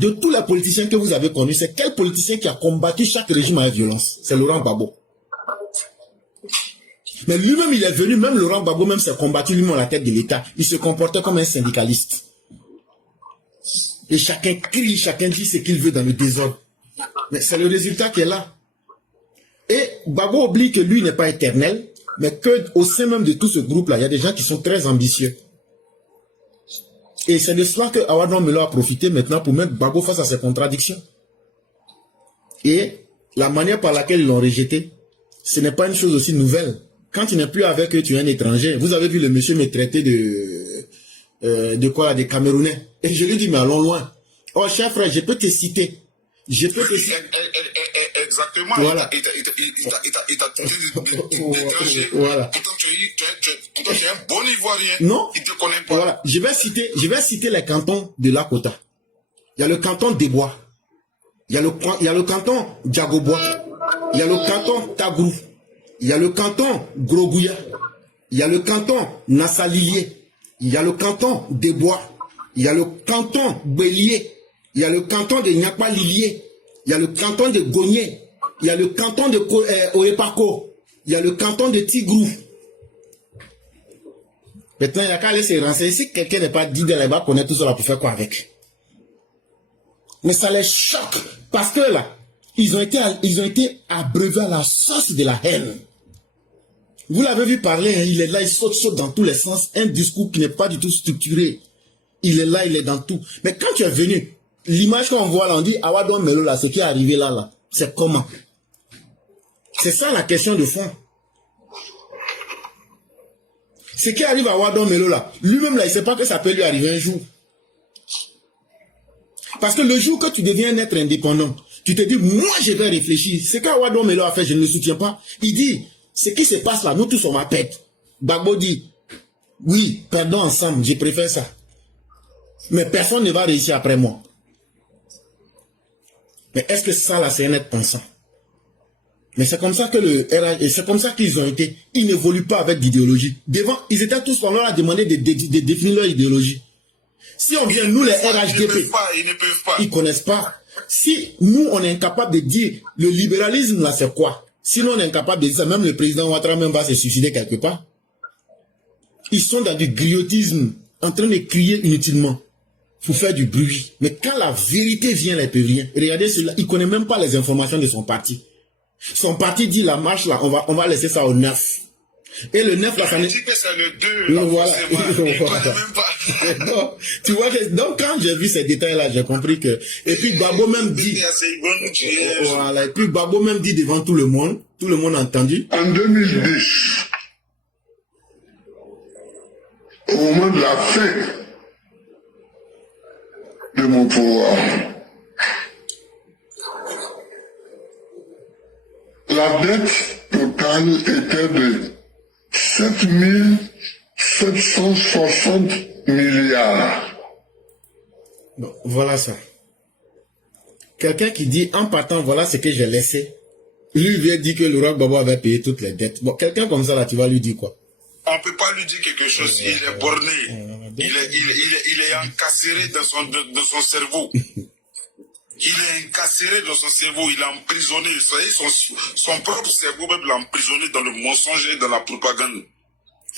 De tous les politiciens que vous avez connus, c'est quel politicien qui a combattu chaque régime avec violence? C'est Laurent Gbagbo. Mais lui-même, il est venu, même Laurent Gbagbo, même s'est combattu lui-même à la tête de l'État. Il se comportait comme un syndicaliste. Et chacun crie, chacun dit ce qu'il veut dans le désordre. Mais c'est le résultat qui est là. Et Gbagbo oublie que lui n'est pas éternel, mais qu'au sein même de tout ce groupe-là, il y a des gens qui sont très ambitieux. Et c'est de cela que Awadron Melo a profité maintenant pour mettre Gbagbo face à ses contradictions. Et la manière par laquelle ils l'ont rejeté, ce n'est pas une chose aussi nouvelle. Quand tu n'es plus avec eux, tu es un étranger. Vous avez vu le monsieur me traiter de quoi là, des Camerounais. Et je lui dis, mais allons loin. Oh, cher frère, je peux te citer. Je peux te citer. Exactement. Voilà. Il t'a traité d'étranger. Voilà. Pourtant, tu es un bon Ivoirien. Non. Il ne te connaît pas. Voilà. Je vais citer les cantons de Lakota. Il y a le canton des Bois. Il y a le canton Djagobois. Il y a le canton Tagrou. Il y a le canton Grogouya. Il y a le canton Nassalilier. Il y a le canton des Bois. Il y a le canton Bélier. Il y a le canton de Nyakpa-Lilier. Il y a le canton de Gogné. Il y a le canton de Oepako. Il y a le canton de Tigrou. Maintenant, il y a qu'à aller se renseigner. Si quelqu'un n'est pas dit de là-bas, connaît tout cela pour faire quoi avec? Mais ça les choque. Parce que là, ils ont été abreuvés à la sauce de la haine. Vous l'avez vu parler, hein, il est là, il saute dans tous les sens. Un discours qui n'est pas du tout structuré. Il est là, il est dans tout. Mais quand tu es venu, l'image qu'on voit là, on dit Awadron Melo là, ce qui est arrivé là, c'est comment? C'est ça la question de fond. Ce qui arrive à Awadron Melo là, lui-même là, il ne sait pas que ça peut lui arriver un jour. Parce que le jour que tu deviens un être indépendant, tu te dis, moi je vais réfléchir. Ce qu'Awadron Melo a fait, je ne le soutiens pas. Il dit, ce qui se passe là, nous tous on va perdre. Gbagbo dit, oui, perdons ensemble, je préfère ça. Mais personne ne va réussir après moi. Mais est-ce que ça là, c'est un être pensant? Mais c'est comme ça que le RH, et c'est comme ça qu'ils ont été. Ils n'évoluent pas avec l'idéologie. Devant, ils étaient tous, on leur a demandé de définir leur idéologie. Si on vient, nous les RHDP, ils ne peuvent pas. Ils connaissent pas. Si nous, on est incapable de dire, le libéralisme là, c'est quoi? Sinon, on est incapable de dire ça. Même le président Ouattara même va se suicider quelque part. Ils sont dans du griotisme, en train de crier inutilement pour faire du bruit. Mais quand la vérité vient, il peut rien. Regardez cela, il ne connaît même pas les informations de son parti. Son parti dit la marche là, on va laisser ça au 9. Et le 9 là, ça dit que c'est le 2. Là, voilà. Il connaît même pas. Non, tu vois que, donc quand j'ai vu ces détails là, j'ai compris que, et puis Gbagbo même dit, voilà, et puis Gbagbo même dit devant tout le monde a entendu. En 2010, au moment de la fin de mon pouvoir, la dette totale était de 7 760 milliards. Bon, voilà ça. Quelqu'un qui dit, en partant, voilà ce que j'ai laissé. Lui vient dire que Laurent Gbagbo avait payé toutes les dettes. Bon, quelqu'un comme ça, là, tu vas lui dire quoi? On ne peut pas lui dire quelque chose. Il est borné. Il est encarcéré dans son cerveau. Il est incarcéré dans son cerveau, il est emprisonné. Vous savez, son propre cerveau même l'a emprisonné dans le mensonge et dans la propagande.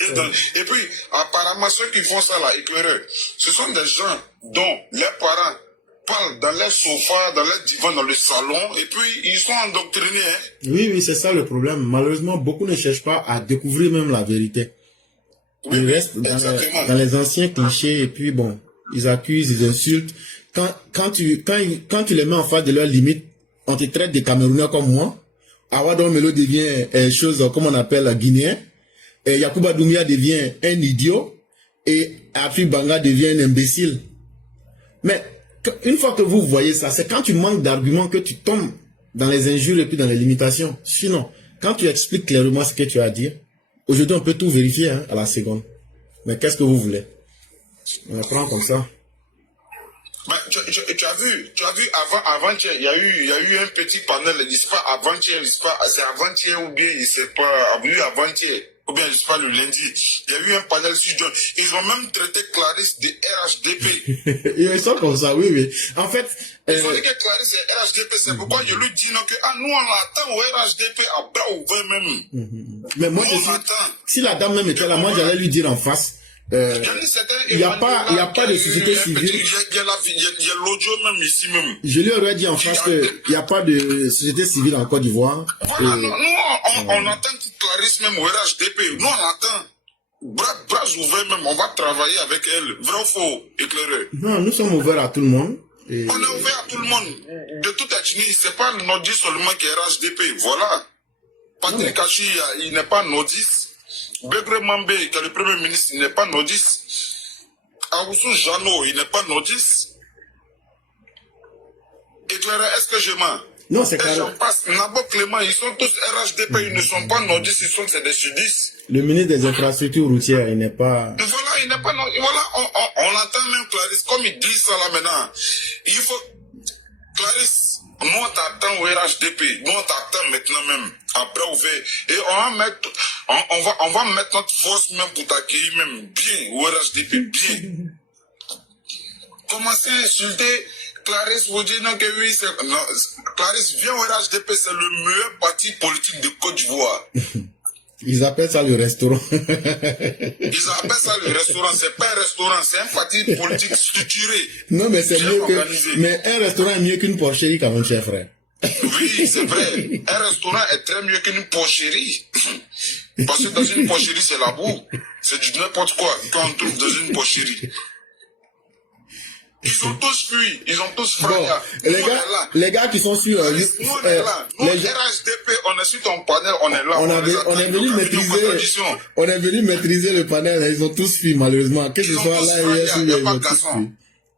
Et puis, apparemment, ceux qui font ça là, éclaireurs, ce sont des gens dont les parents parlent dans les sofas, dans les divans, dans le salon, et puis ils sont endoctrinés. Hein. Oui, c'est ça le problème. Malheureusement, beaucoup ne cherchent pas à découvrir même la vérité. Ils restent dans les anciens clichés, et puis bon, ils accusent, ils insultent. Quand tu les mets en face de leurs limites, on te traite des Camerounais comme moi. Awadron Melo devient chose comme on appelle guinéen. Et Yacouba Doumbia devient un idiot. Et Afi Banga devient un imbécile. Mais une fois que vous voyez ça, c'est quand tu manques d'arguments que tu tombes dans les injures et puis dans les limitations. Sinon, quand tu expliques clairement ce que tu as à dire, Aujourd'hui, on peut tout vérifier hein, à la seconde. Mais qu'est-ce que vous voulez? On apprend comme ça. Mais tu as vu avant-hier, il y a eu un petit panel, je ne sais pas avant-hier, c'est avant-hier ou bien, je ne sais pas, avant-hier, ou bien, je ne sais pas, le lundi. Il y a eu un panel sur John. Ils ont même traité Clarisse de RHDP. Ils sont comme ça, oui, oui. En fait... Ils ont dit que Clarisse est RHDP, c'est pourquoi je lui dis non, que nous on l'attend au RHDP à bras ouverts même. Mais moi, si la dame même était là, moi j'allais lui dire en face. Il n'y a pas de société civile. Il y a l'audio même ici même. Je lui aurais dit en face qu'il n'y a pas de société civile en Côte d'Ivoire. Voilà, nous on attend Clarisse même au RHDP. Nous on attend. Bras ouverts même, on va travailler avec elle. Vrai ou faux, éclairé? Non, nous sommes ouverts à tout le monde. On est ouvert à tout le monde. De toute ethnie, c'est pas Nodis seulement qui est RHDP. Voilà. Patrick Kachi, il n'est pas Nodis. Begré Mambe, qui est le premier ministre, il n'est pas Nodis. Awoussou Jano, il n'est pas Nodis. Éclairé, est-ce que je mens? Non, c'est clair. J'en passe. Nabo Clément, ils sont tous RHDP, ils ne sont pas Nodis, c'est des sudistes. Le ministre des infrastructures routières, il n'est pas... Voilà, il n'est pas... Voilà, on entend même Clarisse, comme il dit ça là maintenant. Il faut... Clarisse, nous on t'attend au RHDP, nous on t'attend maintenant même, après ouvert. Et on va mettre notre force même pour t'accueillir même bien au RHDP, bien. Commencez à insulter Clarisse, vous dites non que oui, non, Clarisse, viens au RHDP, c'est le meilleur parti politique de Côte d'Ivoire. Ils appellent ça le restaurant. Ils appellent ça le restaurant. C'est pas un restaurant, c'est un parti politique structuré. Non, mais c'est mieux que... Mais un restaurant est mieux qu'une porcherie quand même, cher frère. Oui, c'est vrai. Un restaurant est très mieux qu'une porcherie. Parce que dans une porcherie, c'est la boue. C'est du n'importe quoi quand on trouve dans une porcherie. Ils ont tous fui, ils ont tous frayé. Les gars qui sont sur... nous, on est là. Nous, RHDP, on est sur ton panel, on est là. On est venu maîtriser le panel, ils ont tous fui malheureusement. Que ce soit là, ils ont tous fui.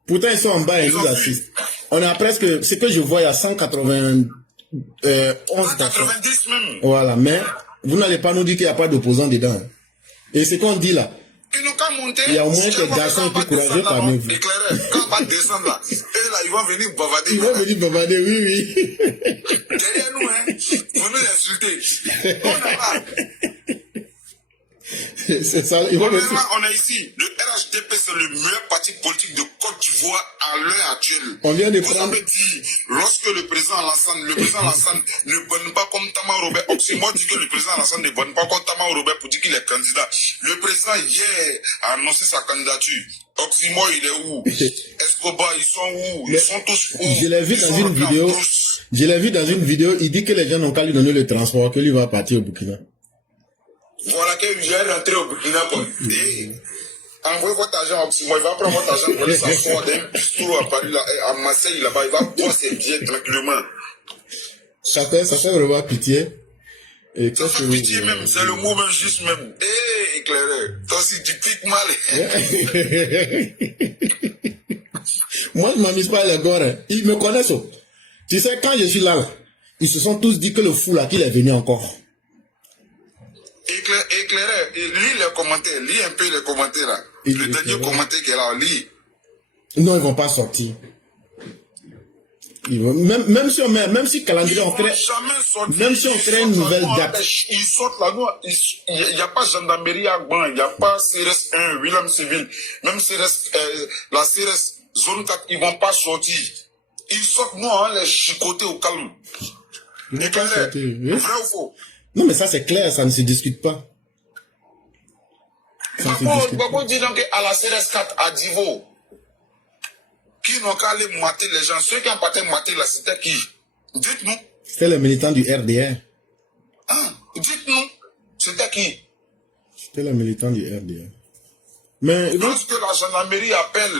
Pourtant, ils sont en bas et ils nous assistent. On a presque... Ce que je vois, il y a 191 190 même. Voilà, mais vous n'allez pas nous dire qu'il n'y a pas d'opposants dedans. Et ce qu'on dit là, il y a au moins des garçons qui courageux parmi vous. Quand on va descendre là, et là, ils vont venir bavarder. Ils vont venir bavarder, oui, oui. Derrière nous, hein, vous nous insultez. On est là. C'est ça. On est ici. Le RHDP, c'est le meilleur parti politique de Côte d'Ivoire à l'heure actuelle. On vient de vous prendre... avez dit, lorsque le président Alassane ne bonne pas comme Tama Robert, Oxymore dit que le président Alassane ne bonne pas comme Tama Robert pour dire qu'il est candidat. Le président hier a annoncé sa candidature. Oxymore, il est où? Escobar, ils sont où? Ils sont tous où? Je l'ai vu dans une vidéo. Je l'ai vu dans une vidéo. Il dit que les gens n'ont qu'à lui donner le transport, que lui va partir au Burkina. Voilà que j'ai rentré au Burkina. Envoyez votre argent à Oxymore, il va prendre votre argent pour aller s'asseoir d'un bistrot à Paris, à Marseille, là-bas, il va boire ses billets tranquillement. Ça fait vraiment pitié. Et ça fait pitié même, c'est le mot même juste même. Éclairé, toi aussi tu piques mal. Moi, je ne m'amuse pas à les gars. Ils me connaissent. Tu sais, quand je suis là, ils se sont tous dit que le fou là, qu'il est venu encore. Éclairé, lis les commentaires, lis un peu les commentaires là. Le dernier commentaire qui est là, lis. Non, ils vont pas sortir. Ils vont, même si calendrier on crée, même si on crée une nouvelle date. Ils sortent là, il n'y a pas gendarmerie à Gban, il n'y a pas CRS 1, William Civil, même CRS, la CRS zone 4, ils vont pas sortir. Ils sortent, nous, on va les chicoter au calme. Éclairé, vrai ou faux? Non, mais ça c'est clair, ça ne se discute pas. Babo dit donc à la CRS 4 à Divo, qui n'ont qu'à aller mater les gens, ceux qui ont pas été mater là, c'était qui? Dites-nous. C'était le militant du RDR. Ah, dites-nous, c'était qui? C'était le militant du RDR. Mais lorsque la gendarmerie appelle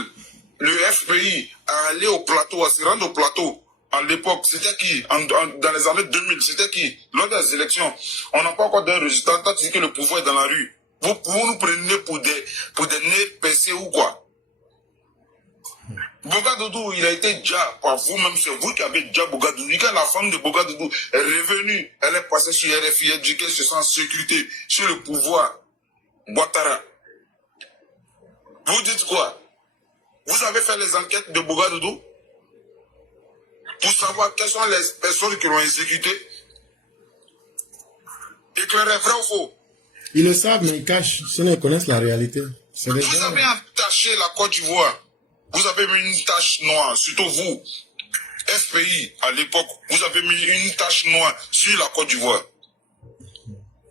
le FPI à aller au plateau, à se rendre au plateau, à l'époque, c'était qui? Dans les années 2000, c'était qui? Lors des élections, on n'a pas encore d'un résultat. Tant que le pouvoir est dans la rue, vous nous prenez pour des nez percés ou quoi? Bogadoudou, il a été déjà, par vous-même, c'est vous qui avez déjà Bogadoudou. Quand la femme de Bogadoudou est revenue, elle est passée sur RFI, elle dit qu'elle se sent en sécurité, sur le pouvoir. Ouattara. Vous dites quoi? Vous avez fait les enquêtes de Bogadoudou pour savoir quelles sont les personnes qui l'ont exécuté? Éclairez, vrai ou faux? Ils le savent, mais ils cachent. Sinon, ils connaissent la réalité. Vous avez entaché la Côte d'Ivoire. Vous avez mis une tache noire, surtout vous, FPI, à l'époque, vous avez mis une tache noire sur la Côte d'Ivoire.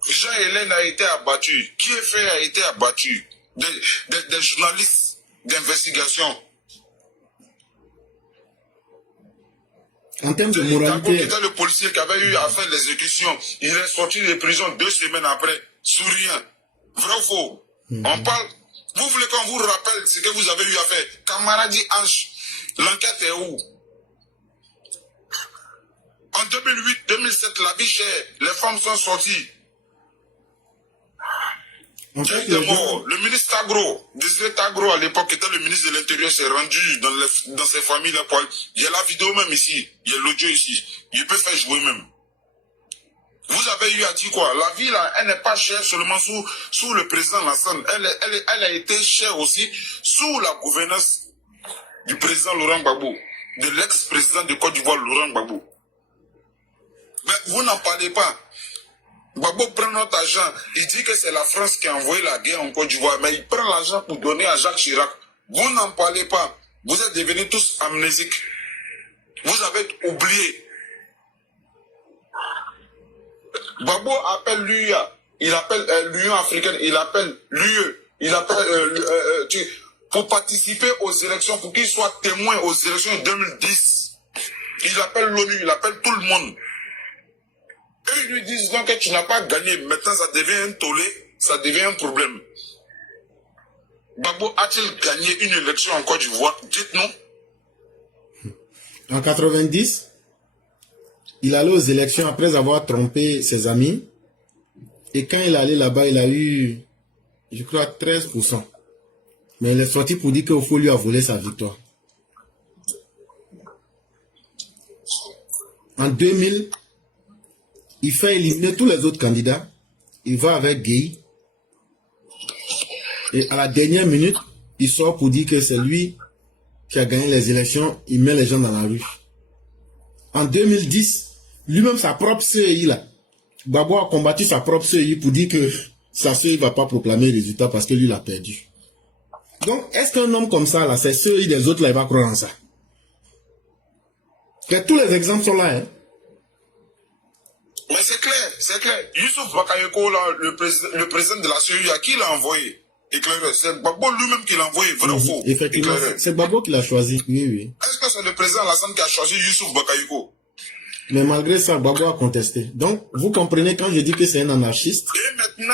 Jean-Hélène a été abattu. Qui est fait a été abattu? Des journalistes d'investigation. En termes de Tabo, qui moralité, était le policier qui avait eu à faire l'exécution, il est sorti de prison 2 semaines après, souriant. Vrai ou faux? On parle. Vous voulez qu'on vous rappelle ce que vous avez eu à faire? Camaradi Ange, l'enquête est où? En 2008-2007, la vie chère, les femmes sont sorties. en fait, Il est mort. Le ministre Tagro, Désiré Tagro à l'époque était le ministre de l'Intérieur, s'est rendu dans ses familles. Il y a la vidéo même ici, il y a l'audio ici. Il peut faire jouer même. Vous avez eu à dire quoi? La vie là, elle n'est pas chère seulement sous le président Lassane. Elle a été chère aussi sous la gouvernance du président Laurent Gbagbo, de l'ex-président de Côte d'Ivoire Laurent Gbagbo. Mais vous n'en parlez pas. Gbagbo prend notre argent, il dit que c'est la France qui a envoyé la guerre en Côte d'Ivoire, mais il prend l'argent pour donner à Jacques Chirac. Vous n'en parlez pas. Vous êtes devenus tous amnésiques. Vous avez oublié. Gbagbo appelle l'UA, il appelle l'Union africaine, il appelle l'UE, il appelle pour participer aux élections, pour qu'il soit témoin aux élections de 2010. Il appelle l'ONU, il appelle tout le monde. Eux, ils lui disent donc que tu n'as pas gagné. Maintenant, ça devient un tollé, ça devient un problème. Gbagbo a-t-il gagné une élection en Côte d'Ivoire? Dites-nous. en 90, il allait aux élections après avoir trompé ses amis. Et quand il est allé là-bas, il a eu, je crois, 13%. Mais il est sorti pour dire qu'il faut lui a volé sa victoire. En 2000, il fait éliminer tous les autres candidats. Il va avec Gueye. Et à la dernière minute, il sort pour dire que c'est lui qui a gagné les élections. Il met les gens dans la rue. En 2010, lui-même, sa propre CEI, là, Gbagbo a combattu sa propre CEI pour dire que sa CEI ne va pas proclamer le résultat parce que lui l'a perdu. Donc, est-ce qu'un homme comme ça, là, c'est CEI des autres, là, il va croire en ça? Que tous les exemples sont là, hein? Mais c'est clair, c'est clair. Youssouf Bakayoko, là, le président de la CEI, à qui il a envoyé? Éclaireur. C'est Gbagbo lui-même qui l'a envoyé, vrai ou faux? Effectivement, c'est Gbagbo qui l'a choisi, oui, oui. Est-ce que c'est le président Lassane qui a choisi Youssouf Bakayoko? Mais malgré ça, Gbagbo a contesté. Donc, vous comprenez quand je dis que c'est un anarchiste? Et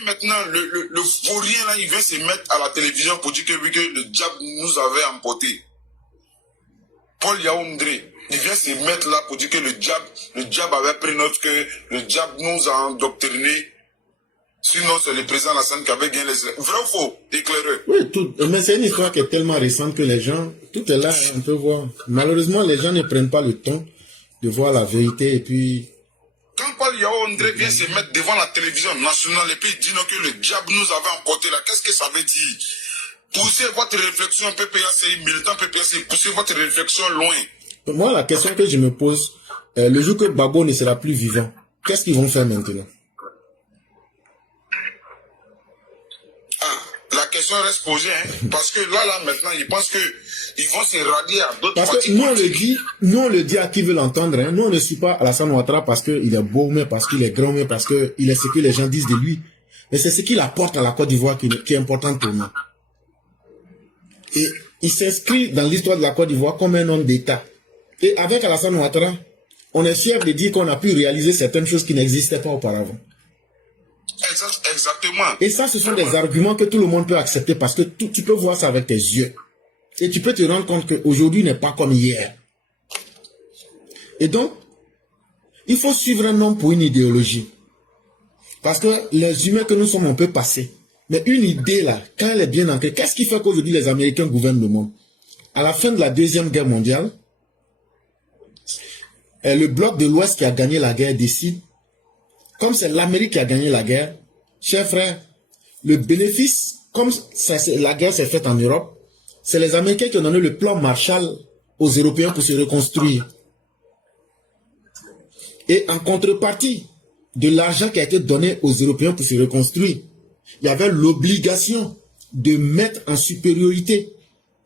maintenant, le vaurien là, il veut se mettre à la télévision pour dire que, oui, que le diable nous avait emporté. Paul Yaoundé, il vient se mettre là pour dire que le diable avait pris notre cœur, le diable nous a endoctrinés. Sinon, c'est le président Lassane qui avait gagné les élections. Vrai ou faux? Éclaireur. Oui, mais c'est une histoire qui est tellement récente que les gens, tout est là, on peut voir. Malheureusement, les gens ne prennent pas le temps de voir la vérité et puis... Quand Paul Yaoundé vient se mettre devant la télévision nationale et puis il dit non, que le diable nous avait emporté là, qu'est-ce que ça veut dire? Poussez votre réflexion PPACI, militant PPACI, poussez votre réflexion loin. Moi, la question que je me pose, le jour que Gbagbo ne sera plus vivant, qu'est-ce qu'ils vont faire maintenant? La question reste posée, hein, parce que là, maintenant, ils pensent qu'ils vont se rallier à d'autres Parce que partis. nous on le dit à qui veut l'entendre, hein. Nous on ne suit pas Alassane Ouattara parce qu'il est beau, mais parce qu'il est grand, mais parce qu'il est ce que les gens disent de lui. Mais c'est ce qu'il apporte à la Côte d'Ivoire qui est important pour nous. Et il s'inscrit dans l'histoire de la Côte d'Ivoire comme un homme d'État. Et avec Alassane Ouattara, on est fier de dire qu'on a pu réaliser certaines choses qui n'existaient pas auparavant. Exactement. Et ça, ce sont des arguments que tout le monde peut accepter parce que tu peux voir ça avec tes yeux. Et tu peux te rendre compte qu'aujourd'hui n'est pas comme hier. Et donc, il faut suivre un homme pour une idéologie. Parce que les humains que nous sommes, on peut passer. Mais une idée là, quand elle est bien ancrée, qu'est-ce qui fait qu'aujourd'hui les Américains gouvernent le monde? à la fin de la Deuxième Guerre mondiale, le bloc de l'Ouest qui a gagné la guerre décide, comme c'est l'Amérique qui a gagné la guerre, chers frères, le bénéfice, comme la guerre s'est faite en Europe, c'est les Américains qui ont donné le plan Marshall aux Européens pour se reconstruire. Et en contrepartie de l'argent qui a été donné aux Européens pour se reconstruire, il y avait l'obligation de mettre en supériorité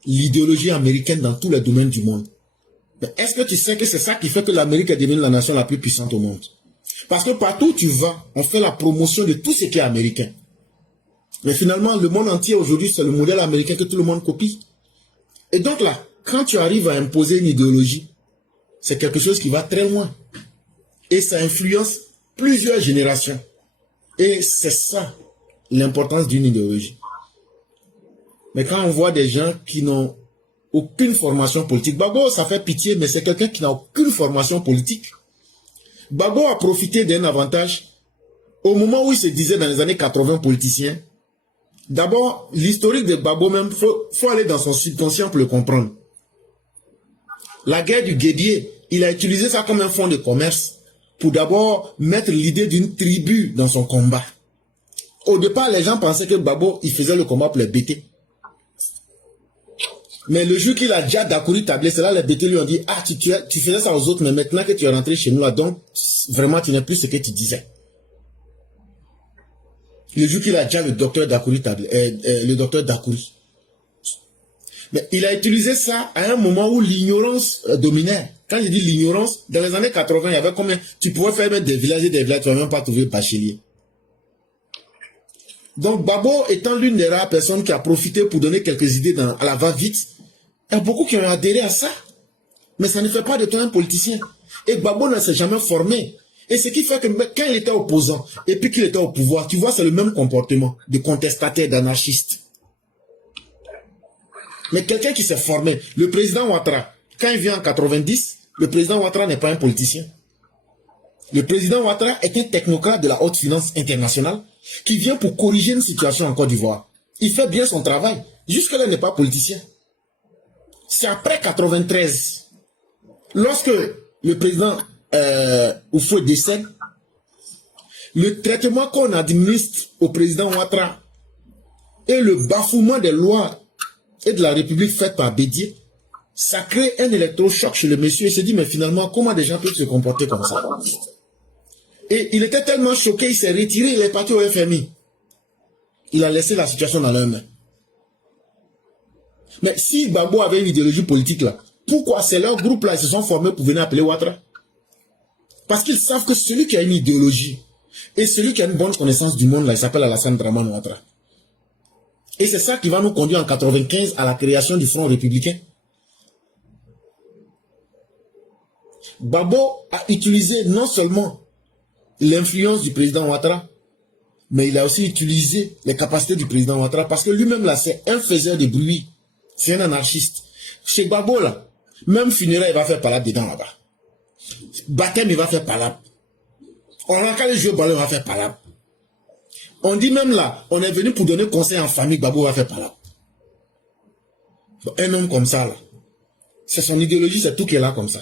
l'idéologie américaine dans tous les domaines du monde. Est-ce que tu sais que c'est ça qui fait que l'Amérique est devenue la nation la plus puissante au monde? Parce que partout où tu vas, on fait la promotion de tout ce qui est américain. Mais finalement, le monde entier aujourd'hui, c'est le modèle américain que tout le monde copie. Et donc là, quand tu arrives à imposer une idéologie, c'est quelque chose qui va très loin. Et ça influence plusieurs générations. Et c'est ça, l'importance d'une idéologie. Mais quand on voit des gens qui n'ont aucune formation politique, Gbagbo, ça fait pitié, mais c'est quelqu'un qui n'a aucune formation politique. Gbagbo a profité d'un avantage au moment où il se disait dans les années 80 politicien. D'abord, l'historique de Gbagbo même, faut aller dans son subconscient pour le comprendre. La guerre du Guédié, il a utilisé ça comme un fonds de commerce pour d'abord mettre l'idée d'une tribu dans son combat. Au départ, les gens pensaient que Gbagbo, il faisait le combat pour les BT. Mais le jour qu'il a déjà Dakouri tablé, c'est là les BT lui ont dit, ah, tu faisais ça aux autres, mais maintenant que tu es rentré chez nous là, donc vraiment tu n'es plus ce que tu disais. Le jour qu'il a déjà le docteur Dakouri tablé, le docteur Dakouri. Mais il a utilisé ça à un moment où l'ignorance dominait. Quand je dis l'ignorance, dans les années 80, il y avait combien? Tu pouvais faire mettre des villages et des villages, tu ne vas même pas trouver bachelier. Donc Gbagbo étant l'une des rares personnes qui a profité pour donner quelques idées à la va-vite, il y a beaucoup qui ont adhéré à ça. Mais ça ne fait pas de toi un politicien. Et Gbagbo ne s'est jamais formé. Et ce qui fait que quand il était opposant et puis qu'il était au pouvoir, tu vois, c'est le même comportement de contestataire, d'anarchiste. Mais quelqu'un qui s'est formé, le président Ouattara, quand il vient en 90, le président Ouattara n'est pas un politicien. Le président Ouattara est un technocrate de la haute finance internationale qui vient pour corriger une situation en Côte d'Ivoire. Il fait bien son travail. Jusque-là, il n'est pas politicien. C'est après 93, lorsque le président Oufoué décède, le traitement qu'on administre au président Ouattara et le bafouement des lois et de la République faite par Bédié, ça crée un électrochoc chez le monsieur. Il se dit, mais finalement, comment des gens peuvent se comporter comme ça? Et il était tellement choqué, il s'est retiré, il est parti au FMI. Il a laissé la situation dans leurs mains. Mais si Gbagbo avait une idéologie politique là, pourquoi c'est leur groupe là, ils se sont formés pour venir appeler Ouattara? Parce qu'ils savent que celui qui a une idéologie et celui qui a une bonne connaissance du monde là, il s'appelle Alassane Dramane Ouattara. Et c'est ça qui va nous conduire en 95 à la création du Front républicain. Gbagbo a utilisé non seulement l'influence du président Ouattara, mais il a aussi utilisé les capacités du président Ouattara, parce que lui-même là, c'est un faiseur de bruit, c'est un anarchiste. Chez Gbagbo là, même funérailles, il va faire palabre dedans là-bas. Baptême, il va faire palabre. On a qu'à les jeux ballon, il va faire palabre. On dit même là, on est venu pour donner conseil en famille, Gbagbo va faire palabre. Un homme comme ça là, c'est son idéologie, c'est tout qui est là comme ça.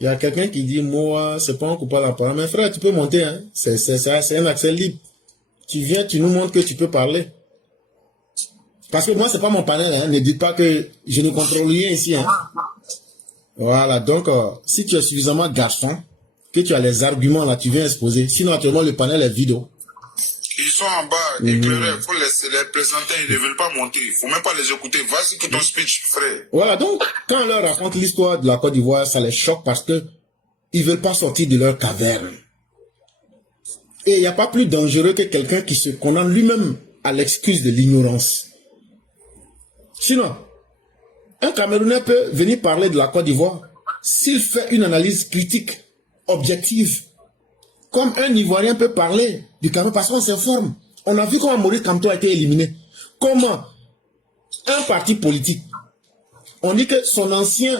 Il y a quelqu'un qui dit, moi, c'est pas un coupable à parole. Mais frère, tu peux monter, hein. C'est un accès libre. Tu viens, tu nous montres que tu peux parler. Parce que moi, c'est pas mon panel, hein. Ne dites pas que je ne contrôle rien ici, hein. Voilà, donc, si tu es suffisamment garçon, que tu as les arguments là, tu viens exposer. Sinon, actuellement, le panel est vide. Ils sont en bas, éclairés, il faut les présenter, ils ne veulent pas monter. Il ne faut même pas les écouter. Vas-y pour ton speech, frère. Voilà, donc, quand on leur raconte l'histoire de la Côte d'Ivoire, ça les choque parce que ils ne veulent pas sortir de leur caverne. Et il n'y a pas plus dangereux que quelqu'un qui se condamne lui-même à l'excuse de l'ignorance. Sinon, un Camerounais peut venir parler de la Côte d'Ivoire s'il fait une analyse critique, objective. Comme un Ivoirien peut parler du Cameroun parce qu'on s'informe. On a vu comment Maurice Kamto a été éliminé. Comment un parti politique, on dit que son ancien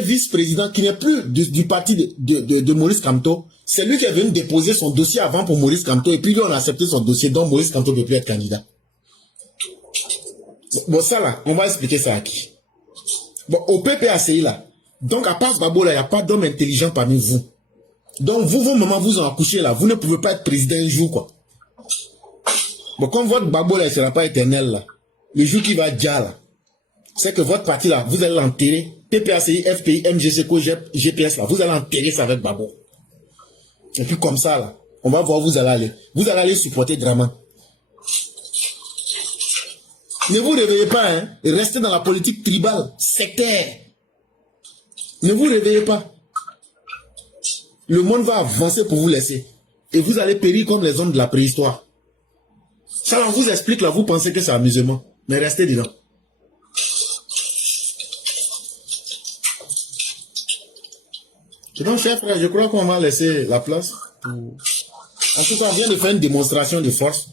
vice-président, qui n'est plus du parti de Maurice Kamto, c'est lui qui est venu déposer son dossier avant pour Maurice Kamto, et puis lui on a accepté son dossier, donc Maurice Kamto ne peut plus être candidat. Bon, ça là, on va expliquer ça à qui? Bon, au PPACI là, donc à part Babo là, il n'y a pas d'homme intelligent parmi vous. Donc vous, vos mamans vous ont accouché là, vous ne pouvez pas être président un jour quoi. Bon, comme votre Babo là, il ne sera pas éternel là, le jour qui va dire là, c'est que votre parti là, vous allez l'enterrer, PPACI, FPI, MGCO, GPS là, vous allez enterrer ça avec Babo. Et puis comme ça là, on va voir où vous allez aller. Vous allez aller supporter Draman. Ne vous réveillez pas, hein. Restez dans la politique tribale, sectaire. Ne vous réveillez pas. Le monde va avancer pour vous laisser. Et vous allez périr comme les hommes de la préhistoire. Ça, on vous explique là, vous pensez que c'est amusement. Mais restez dedans. Et donc, chers frères, je crois qu'on va laisser la place. En tout cas, on vient de faire une démonstration de force.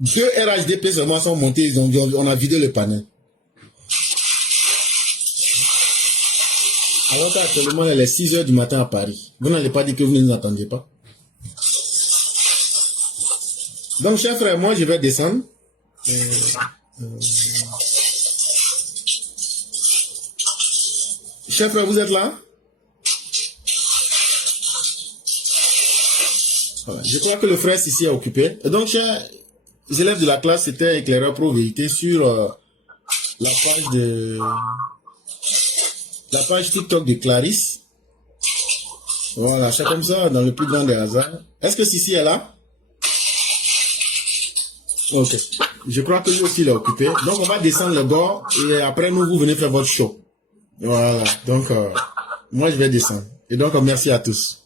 2 RHDP seulement sont montés, on a vidé le panel. Alors qu'actuellement, il est 6 h du matin à Paris. Vous n'allez pas dire que vous ne nous entendiez pas. Donc, chers frères, moi, je vais descendre. Chers frères, vous êtes là? Voilà. Je crois que le frère ici est occupé. Et donc, chers élèves de la classe, c'était Éclaireur Pro Vérité sur la page TikTok de Clarisse. Voilà, c'est comme ça, dans le plus grand des hasards. Est-ce que Sissi est là? Ok. Je crois que lui aussi il est occupé. Donc, on va descendre le bord et après, vous venez faire votre show. Voilà. Donc, moi, je vais descendre. Et donc, merci à tous.